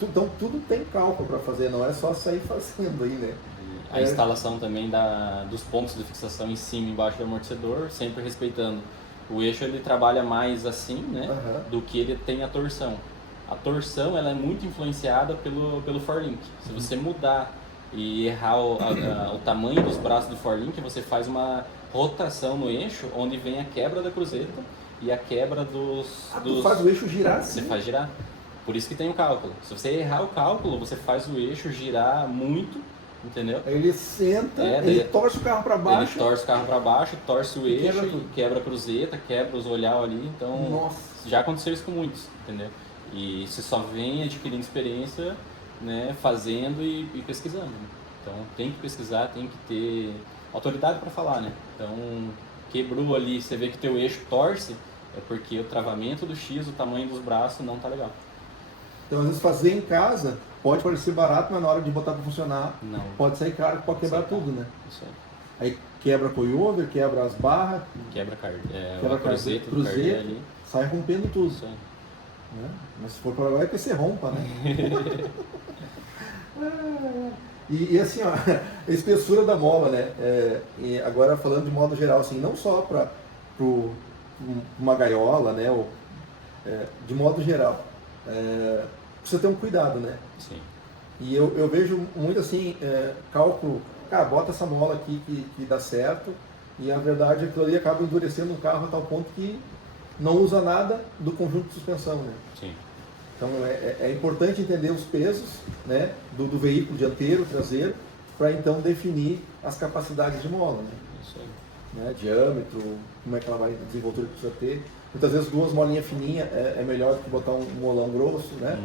Então tudo tem cálculo para fazer, não é só sair fazendo aí, né? A instalação também dos pontos de fixação em cima e embaixo do amortecedor, sempre respeitando. O eixo ele trabalha mais assim, né, do que ele tem a torção. A torção ela é muito influenciada pelo forlink. Se você mudar e errar o tamanho dos braços do forlink, você faz uma rotação no eixo, onde vem a quebra da cruzeta e a quebra Tu faz o eixo girar assim? Você faz girar. Por isso que tem o cálculo. Se você errar o cálculo, você faz o eixo girar muito, entendeu? Aí ele senta, ele torce o carro para baixo. Ele torce o carro para baixo, torce o eixo, quebra a cruzeta, quebra os olhar ali. Então, nossa, já aconteceu isso com muitos, entendeu? E você só vem adquirindo experiência, né, fazendo e pesquisando. Então, tem que pesquisar, tem que ter autoridade para falar, né? Então, quebrou ali, você vê que teu eixo torce, é porque o travamento do X, o tamanho dos braços não tá legal. Então, às vezes, fazer em casa pode parecer barato, mas na hora de botar para funcionar, não. Pode sair caro, pode quebrar tudo, né? Isso aí. Aí quebra coilover, quebra as barras, quebra a cruzeta ali. Sai rompendo tudo. Isso aí. Né? Mas se for para lá é que você rompa, né? E assim, ó, a espessura da mola, né? E agora falando de modo geral, assim, não só para uma gaiola, né? Ou, de modo geral, precisa ter um cuidado, né? Sim. E eu vejo muito assim, cálculo, cara, bota essa mola aqui que dá certo, e a verdade é que aquilo ali acaba endurecendo o carro a tal ponto que não usa nada do conjunto de suspensão, né? Sim. Então é importante entender os pesos, né, do veículo dianteiro, traseiro, para então definir as capacidades de mola, né? Isso aí. Né, diâmetro, como é que ela vai, a desenvoltura que precisa ter. Muitas vezes duas molinhas fininhas é melhor do que botar um molão grosso, né?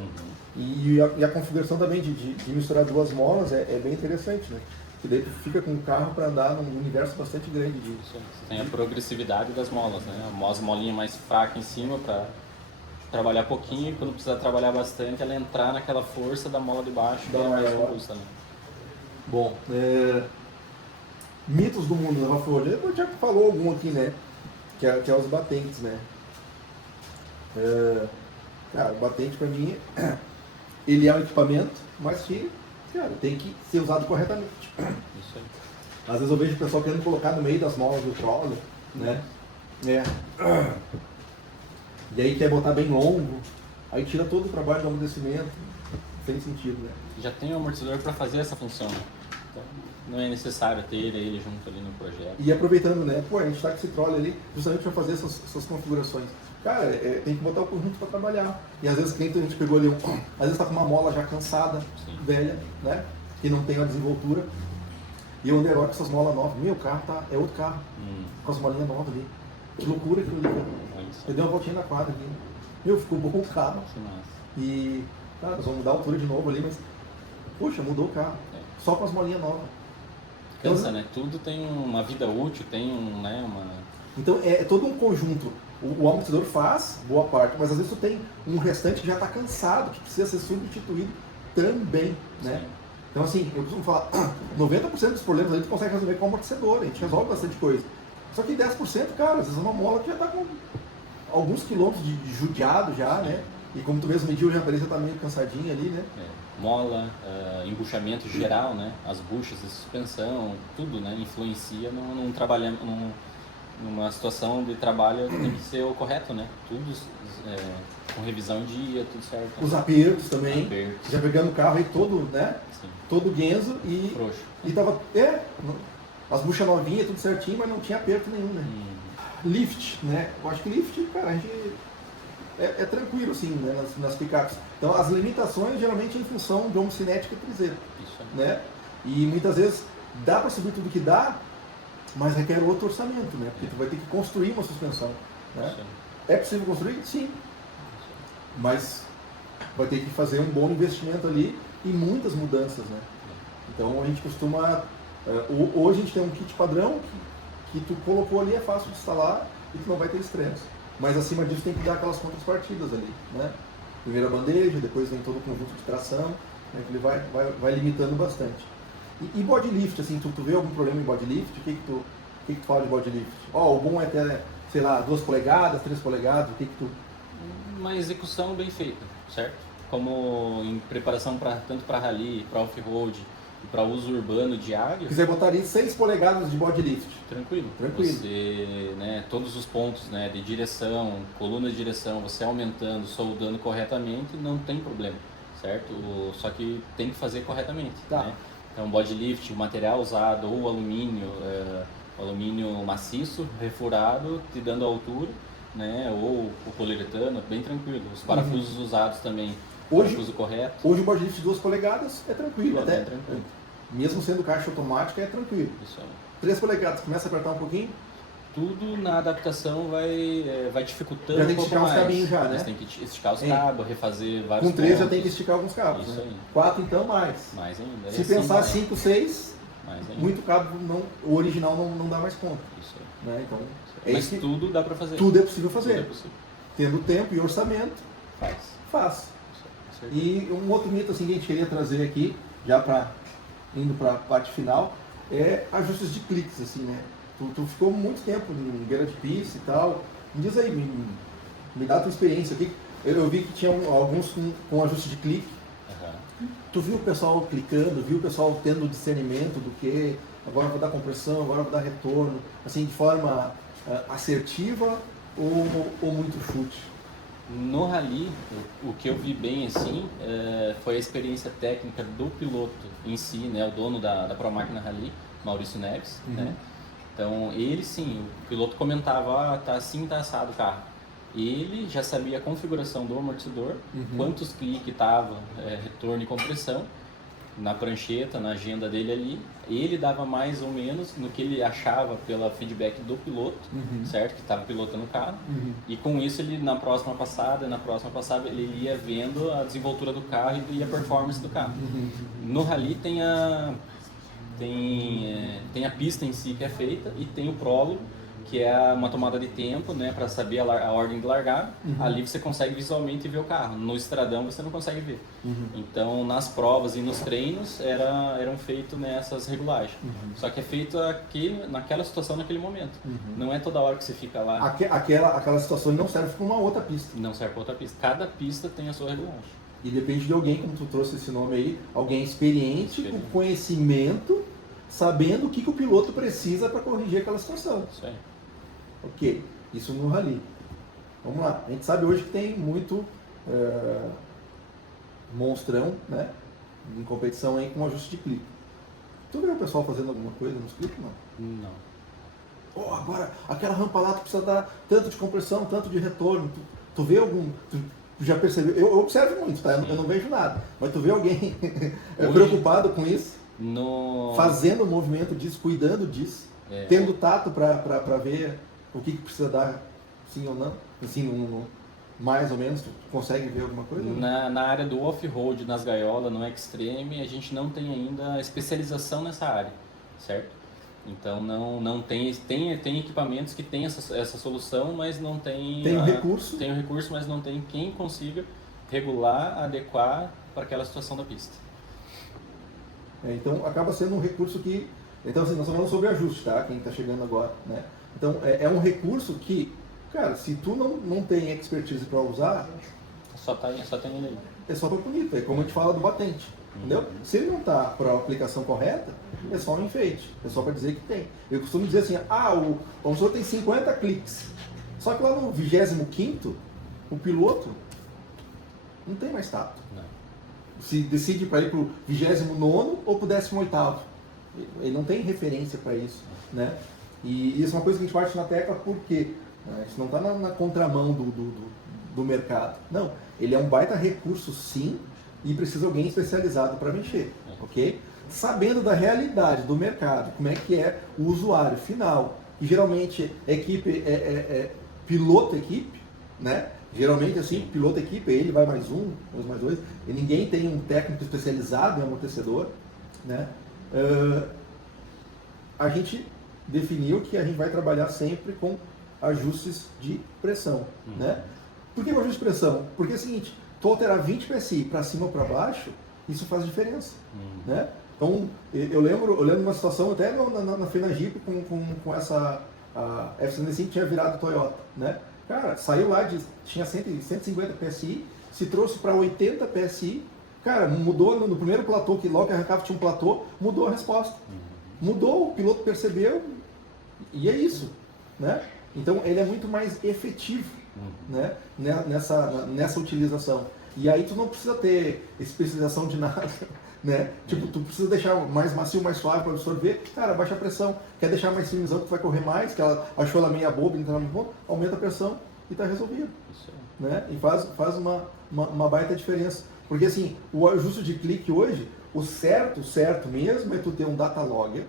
E a configuração também de misturar duas molas é bem interessante, né? Que daí tu fica com o carro para andar num universo bastante grande disso. Você tem a progressividade das molas, né? As molinhas mais fracas em cima para trabalhar pouquinho, e quando precisar trabalhar bastante, ela entrar naquela força da mola de baixo, que é mais robusta, né? Bom, mitos do mundo da off-road. Eu já falou algum aqui, né? Que é os batentes, né? Cara, o batente para mim, ele é um equipamento, mas que, cara, tem que ser usado corretamente. Isso aí. Às vezes eu vejo o pessoal querendo colocar no meio das molas do trolley, né? E aí quer botar bem longo, aí tira todo o trabalho do amortecimento, não tem sentido, né? Já tem um amortecedor para fazer essa função, né? Então não é necessário ter ele junto ali no projeto. E aproveitando, né? Pô, a gente tá com esse trolley ali justamente para fazer essas configurações. Cara, tem que botar o conjunto para trabalhar. E às vezes a gente pegou ali, às vezes tá com uma mola já cansada, velha, né? Que não tem a desenvoltura. E eu andei agora com essas molas novas. Meu carro é outro carro, com as molinhas novas ali. Que loucura aquilo ali. Eu dei uma voltinha na quadra aqui. Meu, ficou bom o carro. E, cara, nós vamos mudar a altura de novo ali, mas, poxa, mudou o carro. Só com as molinhas novas. Cansa, né? Tudo tem uma vida útil, tem uma... Então é todo um conjunto. O amortecedor faz boa parte, mas às vezes tu tem um restante que já está cansado, que precisa ser substituído também, né? Sim. Então assim, eu costumo falar, 90% dos problemas a gente consegue resolver com o amortecedor, a gente resolve bastante coisa. Só que 10%, cara, às vezes é uma mola que já está com alguns quilômetros de judiado já, né? E como tu mesmo mediu, já parece que tá meio cansadinho ali, né? Mola, embuchamento geral, né? As buchas de suspensão, tudo, né? Influencia numa situação de trabalho que tem que ser o correto, né? Tudo com revisão em dia, tudo certo. Os apertos também. Já pegando o carro aí todo, né? Sim. Todo guenzo e... Frouxo. E tava... as buchas novinhas, tudo certinho, mas não tinha aperto nenhum, né? Lift, né? Eu acho que lift, cara, a gente é tranquilo, assim, né, nas picapes. Então, as limitações geralmente em função de homocinética e traseira, Isso aí. né? E muitas vezes dá para subir tudo que dá, mas requer outro orçamento, né? Porque tu vai ter que construir uma suspensão, né? Isso aí. É possível construir? Sim, mas vai ter que fazer um bom investimento ali e muitas mudanças, né? Então, a gente costuma... hoje a gente tem um kit padrão que tu colocou ali, é fácil de instalar e tu não vai ter estresse. Mas acima disso tem que dar aquelas contrapartidas ali, né? Primeiro a bandeja, depois vem todo o conjunto de tração, né? Ele vai limitando bastante. E body lift, assim, tu vê algum problema em body lift? O que tu fala de body lift? O bom é até, sei lá, 2 polegadas, 3 polegadas, o que tu... Uma execução bem feita, certo? Como em preparação tanto para rally, para off-road e para uso urbano diário. Se quiser botar ali 6 polegadas de body lift. Tranquilo. Tranquilo. Você, né, todos os pontos, né, de direção, coluna de direção, você aumentando, soldando corretamente, não tem problema, certo? Só que tem que fazer corretamente. Tá. Né? Então, body lift, o material usado ou alumínio maciço, refurado, te dando a altura, né, ou o poliuretano, bem tranquilo. Os parafusos usados também, parafuso correto. Hoje o body lift de 2 polegadas é tranquilo, até. Bem tranquilo. Mesmo sendo caixa automática, é tranquilo. Isso aí. 3 polegadas, começa a apertar um pouquinho? Tudo na adaptação vai dificultando Já tem que um pouco esticar uns mais. cabinhos já, né? Você tem que esticar os cabos, refazer vários Com 3 já pontos. tem que esticar alguns cabos, Isso né? aí. 4 então mais. Mais ainda. Se assim pensar vai. 5, 6, Mais ainda. muito cabo, o original não dá mais conta. Isso aí. Né? Então, Mas isso que tudo dá pra fazer. tudo é possível Tudo fazer. é possível. Tendo tempo e orçamento, Faz. faz. Isso aí. E um outro mito assim, que a gente queria trazer aqui, já indo para a parte final, é ajustes de cliques, assim, né? Tu ficou muito tempo em beira de pista e tal. Me diz aí, me dá a tua experiência aqui. Eu vi que tinha alguns com ajuste de clique. Aham. Tu viu o pessoal clicando, viu o pessoal tendo discernimento do que agora vou dar compressão, agora vou dar retorno, assim, de forma assertiva ou muito chute? No rally, o que eu vi bem assim foi a experiência técnica do piloto em si, né, o dono da Pro Máquina Rally, Maurício Neves, né? Então ele sim, o piloto comentava, tá assim, tá assado o carro. Ele já sabia a configuração do amortecedor, quantos cliques tava, retorno e compressão, na prancheta, na agenda dele ali. Ele dava mais ou menos no que ele achava pela feedback do piloto, certo? Que estava pilotando o carro. E com isso ele na próxima passada, ele ia vendo a desenvoltura do carro e a performance do carro. No rally tem a pista em si que é feita e tem o prólogo, que é uma tomada de tempo, né, para saber a ordem de largada. Ali você consegue visualmente ver o carro. No estradão você não consegue ver. Então, nas provas e nos treinos eram feitas nessas regulagens. Só que é feito naquela situação, naquele momento. Não é toda hora que você fica lá. Aquela situação não serve para uma outra pista. Não serve para outra pista. Cada pista tem a sua regulagem. E depende de alguém, como tu trouxe esse nome aí, alguém experiente, com conhecimento, sabendo o que o piloto precisa para corrigir aquela situação. Isso aí. Ok, isso no rally. Vamos lá, a gente sabe hoje que tem muito monstrão, né, em competição aí com ajuste de clique. Tu vê o pessoal fazendo alguma coisa nos cliques? Não. Não. Agora, aquela rampa lá tu precisa dar tanto de compressão, tanto de retorno. Tu vê algum... Tu já percebeu? Eu observo muito, tá? Eu não vejo nada. Mas tu vê alguém preocupado com isso? Fazendo o movimento disso, cuidando disso, tendo tato para ver o que precisa dar, sim ou não? Assim, mais ou menos, tu consegue ver alguma coisa? Na área do off-road, nas gaiolas, no extreme, a gente não tem ainda especialização nessa área, certo? Então não tem equipamentos que tem essa solução, mas não tem... Tem o recurso? Tem o recurso, mas não tem quem consiga regular, adequar para aquela situação da pista. Então acaba sendo um recurso que... Então assim, nós estamos falando sobre ajuste, tá? Quem está chegando agora, né? Então é um recurso que, cara, se tu não tem expertise para usar... Só tem ele aí. É só para bonito, é como a gente fala do batente, entendeu? Se ele não está para a aplicação correta, é só um enfeite, é só para dizer que tem. Eu costumo dizer assim, o computador tem 50 cliques, só que lá no 25º, o piloto não tem mais tato. Não. Se decide para ir para o 29º ou para o 18º, ele não tem referência para isso, né? E isso é uma coisa que a gente bate na tecla porque a gente não está na contramão do mercado. Não, ele é um baita recurso sim e precisa de alguém especializado para mexer, ok? Sabendo da realidade do mercado, como é que é o usuário final, e geralmente equipe piloto equipe, né? Geralmente assim, piloto equipe, ele vai mais um, mais dois, e ninguém tem um técnico especializado em amortecedor, né? A gente definiu que a gente vai trabalhar sempre com ajustes de pressão, né? Por que o ajuste de pressão? Porque é o seguinte, tu alterar 20 PSI para cima ou para baixo, isso faz diferença, né? Então, eu lembro uma situação até na FenaJip com essa F-105 tinha virado Toyota, né? Cara, saiu lá, tinha 150 PSI, se trouxe para 80 PSI, cara, mudou no primeiro platô, que logo que arrancava tinha um platô, mudou a resposta. Mudou, o piloto percebeu e é isso, né? Então ele é muito mais efetivo, né? nessa utilização. E aí tu não precisa ter especialização de nada, né? Tipo, tu precisa deixar mais macio, mais suave para absorver, cara, baixa a pressão. Quer deixar mais firmezão que tu vai correr mais, que ela achou ela meia boba, então aumenta a pressão e tá resolvido. Né? E faz uma baita diferença. Porque assim, o ajuste de clique hoje, o certo mesmo é tu ter um data logger,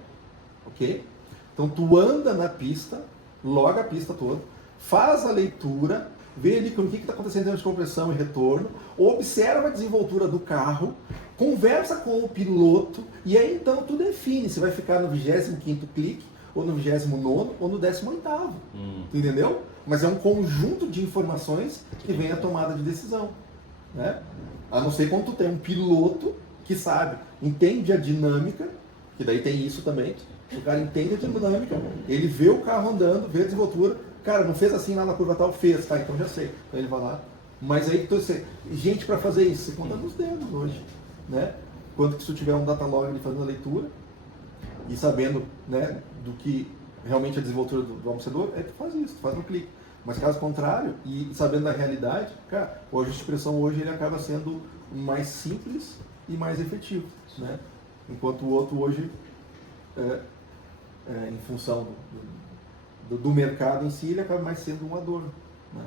ok? Então tu anda na pista, loga a pista toda, faz a leitura, vê ali o que está acontecendo em termos de compressão e retorno, observa a desenvoltura do carro, conversa com o piloto e aí então tu define se vai ficar no 25º clique, ou no 29º, ou no 18º. Tu entendeu? Mas é um conjunto de informações que vem a tomada de decisão. Né? A não ser quando tu tem um piloto que sabe, entende a dinâmica, que daí tem isso também, o cara entende a dinâmica, ele vê o carro andando, vê a desenvoltura, cara, não fez assim lá na curva tal, fez, tá, então já sei. Então ele vai lá. Mas aí, gente para fazer isso, você conta nos dedos hoje. Né? Quanto que se tu tiver um data log ali fazendo a leitura e sabendo, né, do que realmente a desenvoltura do amortecedor, tu faz isso, tu faz um clique. Mas caso contrário, e sabendo da realidade, cara, o ajuste de pressão hoje ele acaba sendo mais simples e mais efetivo. Né? Enquanto o outro hoje, em função do mercado em si, ele acaba mais sendo um adorno. Né?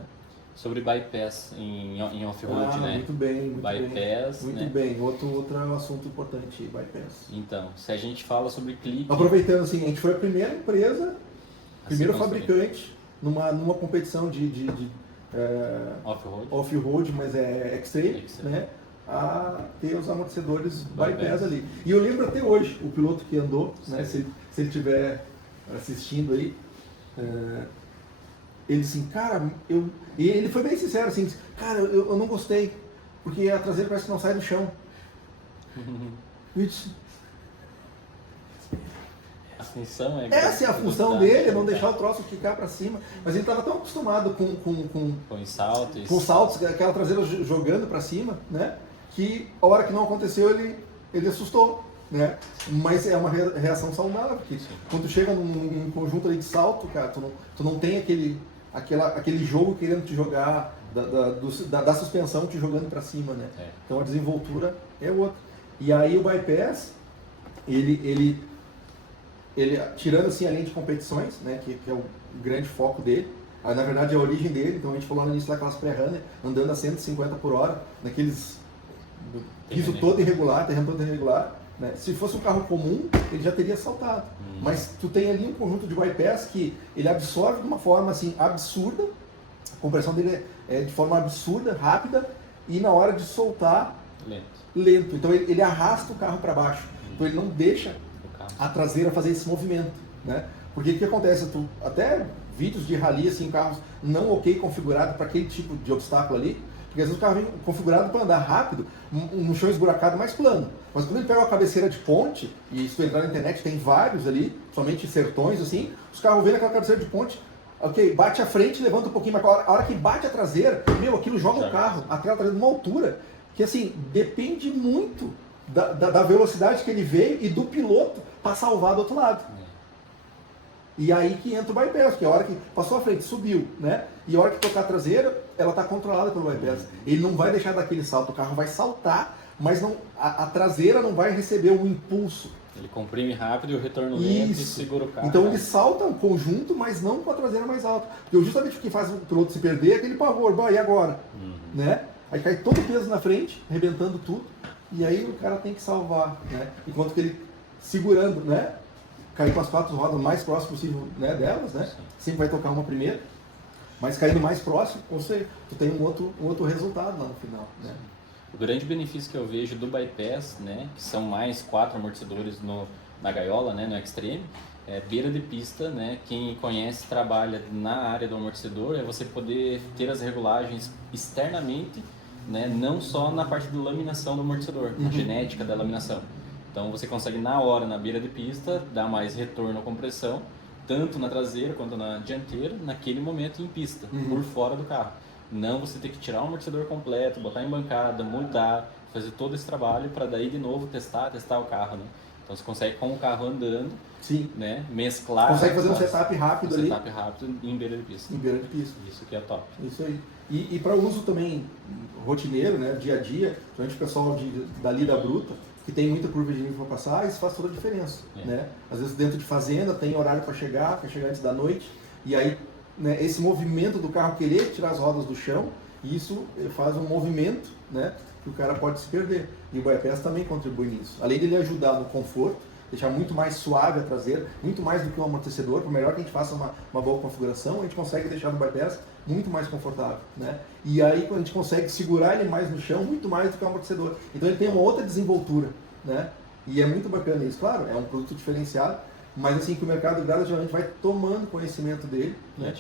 Sobre bypass em off-road, né? Muito bem, bypass, muito né? bem. Outro assunto importante, bypass. Então, se a gente fala sobre clique... Aproveitando assim, a gente foi a primeira empresa, primeiro fabricante numa competição de off-road, mas é extreme, né? A ter os amortecedores bypass ali. E eu lembro até hoje, o piloto que andou, né? Se ele estiver assistindo aí, ele disse assim, cara, e ele foi bem sincero assim, disse, cara, eu não gostei, porque a traseira parece que não sai do chão. Eu disse, a função essa é a função dele, é não deixar o troço ficar para cima. Mas ele estava tão acostumado com saltos, aquela traseira jogando para cima, né? Que a hora que não aconteceu ele assustou. Né? Mas é uma reação saudável, porque quando tu chega num conjunto ali de salto, cara, tu não tem aquele jogo querendo te jogar, da suspensão te jogando para cima, né? Então a desenvoltura é outra. E aí o bypass, ele tirando assim a linha de competições, né, que é o grande foco dele, aí, na verdade é a origem dele, então a gente falou no início da classe pré-runner, andando a 150 por hora, naqueles piso todo irregular, terreno todo irregular. Né? Se fosse um carro comum, ele já teria saltado. Mas tu tem ali um conjunto de bypass que ele absorve de uma forma assim absurda, a compressão dele é de forma absurda, rápida, e na hora de soltar, lento. Então ele arrasta o carro para baixo. Então ele não deixa a traseira fazer esse movimento. Né? Porque o que acontece? Até vídeos de rally, assim, carros não ok configurados para aquele tipo de obstáculo ali, porque às vezes o carro vem configurado para andar rápido, num chão esburacado mais plano. Mas quando ele pega uma cabeceira de ponte, e se tu entrar na internet tem vários ali, somente sertões assim, os carros vêm naquela cabeceira de ponte, ok, bate a frente, levanta um pouquinho, mas a hora que bate a traseira, aquilo joga o carro atrás de uma altura, que assim, depende muito da velocidade que ele veio e do piloto para salvar do outro lado. E aí que entra o bypass, que é a hora que passou a frente, subiu, né? E a hora que tocar a traseira, ela está controlada pelo bypass. Ele não vai deixar daquele salto, o carro vai saltar, mas não, a traseira não vai receber um impulso Ele comprime rápido e o retorno lento e Isso. segura o carro. Então ele salta um conjunto, mas não com a traseira mais alta. Porque justamente o que faz o piloto se perder é aquele pavor, e agora? Né? Aí cai todo o peso na frente, arrebentando tudo, e aí o cara tem que salvar, né? Enquanto que ele segurando, né? Cair com as 4 rodas o mais próximo possível, né, delas, né? Sempre vai tocar uma primeira, mas caindo mais próximo, você tu tem um outro resultado lá no final, né? O grande benefício que eu vejo do bypass, né, que são mais 4 amortecedores na gaiola, né, no Extreme, beira de pista, né, quem conhece, trabalha na área do amortecedor, é você poder ter as regulagens externamente, né, não só na parte de laminação do amortecedor, na genética da laminação. Então você consegue na hora, na beira de pista, dar mais retorno à compressão, tanto na traseira quanto na dianteira, naquele momento em pista, por fora do carro. Não você ter que tirar o amortecedor completo, botar em bancada, mudar, fazer todo esse trabalho para daí de novo testar o carro, né? Então você consegue com o carro andando, Sim. né, mesclar... Consegue fazer um setup rápido ali. Setup rápido em beira de pista. Em beira de pista. Isso que é top. Isso aí. E para uso também rotineiro, né, dia a dia, principalmente o pessoal dali da Bruta, que tem muita curva de nível para passar, isso faz toda a diferença. Né? Às vezes dentro de fazenda tem horário para chegar, quer chegar antes da noite, e aí, né, esse movimento do carro querer tirar as rodas do chão, isso faz um movimento, né, que o cara pode se perder. E o bypass também contribui nisso. Além dele ajudar no conforto, deixar muito mais suave a traseira, muito mais do que um amortecedor, por melhor que a gente faça uma boa configuração, a gente consegue deixar o bypass muito mais confortável, né? E aí a gente consegue segurar ele mais no chão, muito mais do que o amortecedor. Então ele tem uma outra desenvoltura, né? E é muito bacana isso. Claro, é um produto diferenciado, mas assim que o mercado gradativamente vai tomando conhecimento dele, né?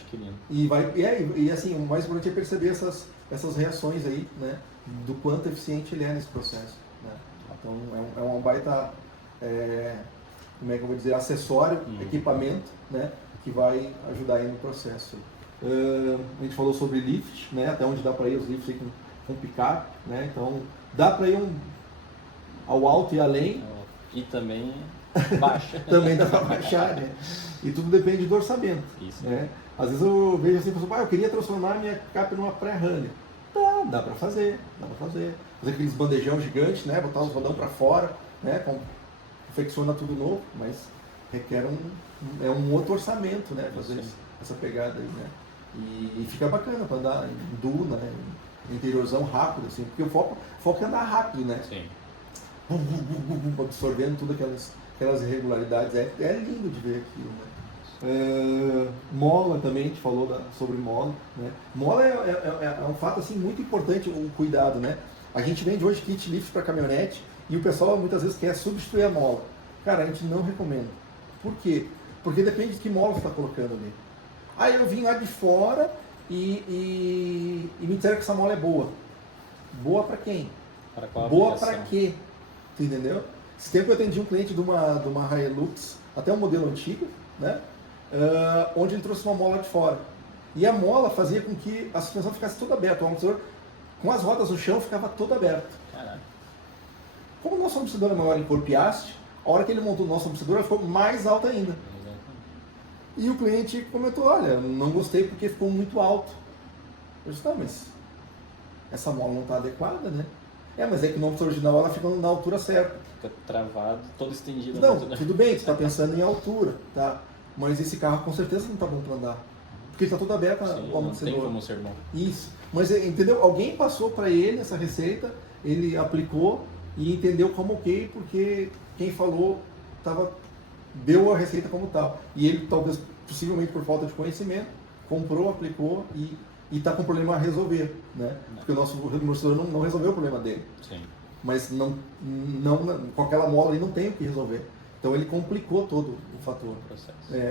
E assim, o mais importante é perceber essas reações aí, né? Do quanto eficiente ele é nesse processo, né? Então é um baita, como é que eu vou dizer, acessório, equipamento, né? Que vai ajudar aí no processo. A gente falou sobre lift, né? Até onde dá para ir os lifts aí com picape, né? Então dá para ir ao alto e além. E também baixa. Também dá para baixar, né? E tudo depende do orçamento. Isso. Né? Às vezes eu vejo assim, eu queria transformar minha picape numa pré-runner. Dá para fazer, Fazer aqueles bandejão gigantes, né? Botar os rodão para fora, né? Confecciona tudo novo, mas requer um outro orçamento, né? Fazer essa pegada aí, né? E fica bacana para andar em duna, né? Em interiorzão rápido, assim, porque o foco é andar rápido, né? Sim. Absorvendo tudo aquelas irregularidades. É lindo de ver aquilo, né? Mola também, a gente falou sobre mola, né? Mola é um fato assim, muito importante, o cuidado, né? A gente vende hoje kit lift para caminhonete e o pessoal muitas vezes quer substituir a mola. Cara, a gente não recomenda. Por quê? Porque depende de que mola você está colocando ali. Aí eu vim lá de fora e me disseram que essa mola é boa. Boa para quem? Para qual boa aplicação? para quê? Tu entendeu? Esse tempo eu atendi um cliente de uma Hilux, até um modelo antigo, né? Onde ele trouxe uma mola de fora. E a mola fazia com que a suspensão ficasse toda aberta. O amortecedor, com as rodas no chão, ficava todo aberto. Caraca. Como o nosso amortecedor é maior em corpo e haste, a hora que ele montou o nosso amortecedor, ela ficou mais alta ainda. E o cliente comentou, olha, não gostei porque ficou muito alto. Eu disse, mas essa mola não está adequada, né? Mas é que no amortecedor original ela fica na altura certa. Fica travado, todo estendido. Não, tudo bem, você está pensando em altura, tá? Mas esse carro com certeza não está bom para andar. Porque está todo aberto o amortecedor. Não tem como ser bom. Isso. Mas, entendeu? Alguém passou para ele essa receita, ele aplicou e entendeu como ok, porque quem falou deu a receita como tal. E ele, talvez, possivelmente por falta de conhecimento, comprou, aplicou e está com problema a resolver, né? Porque o nosso amortecedor não resolveu o problema dele. Sim. Mas com aquela mola ali não tem o que resolver. Então ele complicou todo o fator.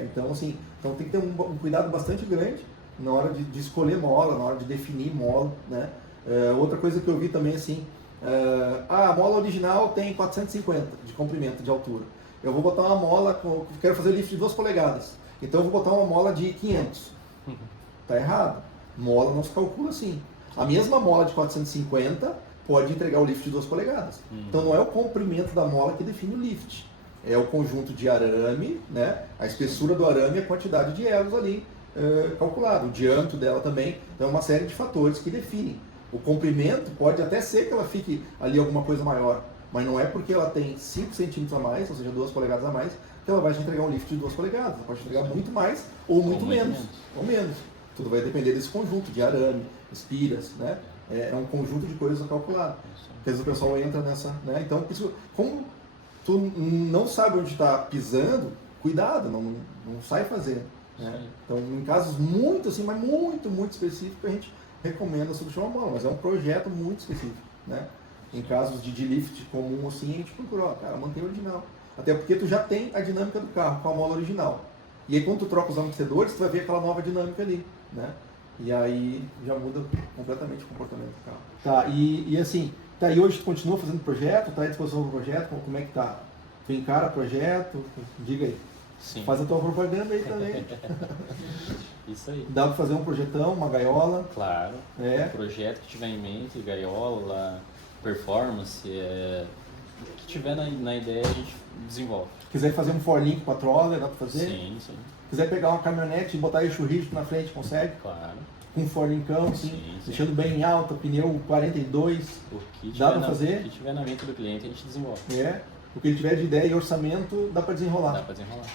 Então assim, tem que ter um cuidado bastante grande na hora de escolher mola, na hora de definir mola, né? Outra coisa que eu vi também assim, a mola original tem 450 de comprimento, de altura. Eu vou botar uma mola, quero fazer lift de 2 polegadas, então eu vou botar uma mola de 500. Tá errado. Mola não se calcula assim. A mesma mola de 450 pode entregar o lift de 2 polegadas. Então não é o comprimento da mola que define o lift. É o conjunto de arame, né? A espessura do arame e a quantidade de elos ali calculado. O diâmetro dela também. Então é uma série de fatores que definem. O comprimento pode até ser que ela fique ali alguma coisa maior. Mas não é porque ela tem 5 centímetros a mais, ou seja, 2 polegadas a mais, que ela vai te entregar um lift de 2 polegadas. Ela pode entregar muito mais ou muito menos. Ou menos. Tudo vai depender desse conjunto de arame, espiras, né? É um conjunto de coisas a calcular. Às vezes o pessoal entra nessa, né? Então, isso, como tu não sabe onde está pisando, cuidado, não sai fazendo. Né? Então, em casos muito assim, mas muito específicos, a gente recomenda a substituir uma mola, mas é um projeto muito específico. Né? Em casos de lift comum assim, a gente procura, ó, cara, mantém o original. Até porque tu já tem a dinâmica do carro com a mola original. E aí quando tu troca os amortecedores, tu vai ver aquela nova dinâmica ali, né? E aí já muda completamente o comportamento do carro. Tá, e assim, tá, e hoje tu continua fazendo projeto, tá à disposição do projeto, como é que tá? Tu encara projeto? Diga aí. Sim. Faz a tua propaganda aí também. Isso aí. Dá para fazer um projetão, uma gaiola. Claro. É. Um projeto que tiver em mente, gaiola, performance, o que tiver na ideia a gente desenvolve. Quiser fazer um forlink com a troller, dá para fazer? Sim. Quiser pegar uma caminhonete e botar eixo rígido na frente, consegue? Claro. Com um forlinkão, assim, deixando bem em alta, pneu 42. Dá para fazer? O que tiver na mente do cliente a gente desenvolve. É. O que ele tiver de ideia e orçamento, dá para desenrolar. Dá para desenrolar.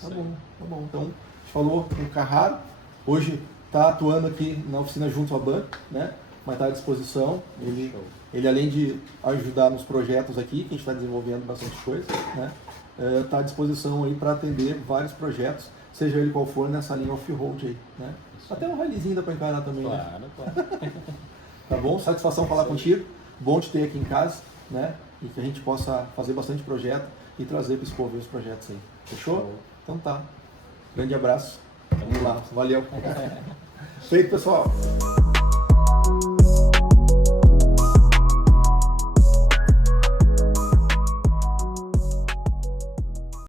Tá bom. Então, a gente falou com o Carraro. Hoje está atuando aqui na oficina junto à BAN, né? Mas está à disposição. Ele, além de ajudar nos projetos aqui, que a gente está desenvolvendo bastante coisa, né? Está à disposição aí para atender vários projetos, seja ele qual for, nessa linha off-road aí, né? Até um rallyzinho dá para encarar também, claro, né? Claro. Tá bom? Satisfação falar contigo. Bom te ter aqui em casa, né? E que a gente possa fazer bastante projeto e trazer para esse povo os projetos aí. Fechou? Então tá. Grande abraço. Vamos lá. Valeu. Feito, pessoal.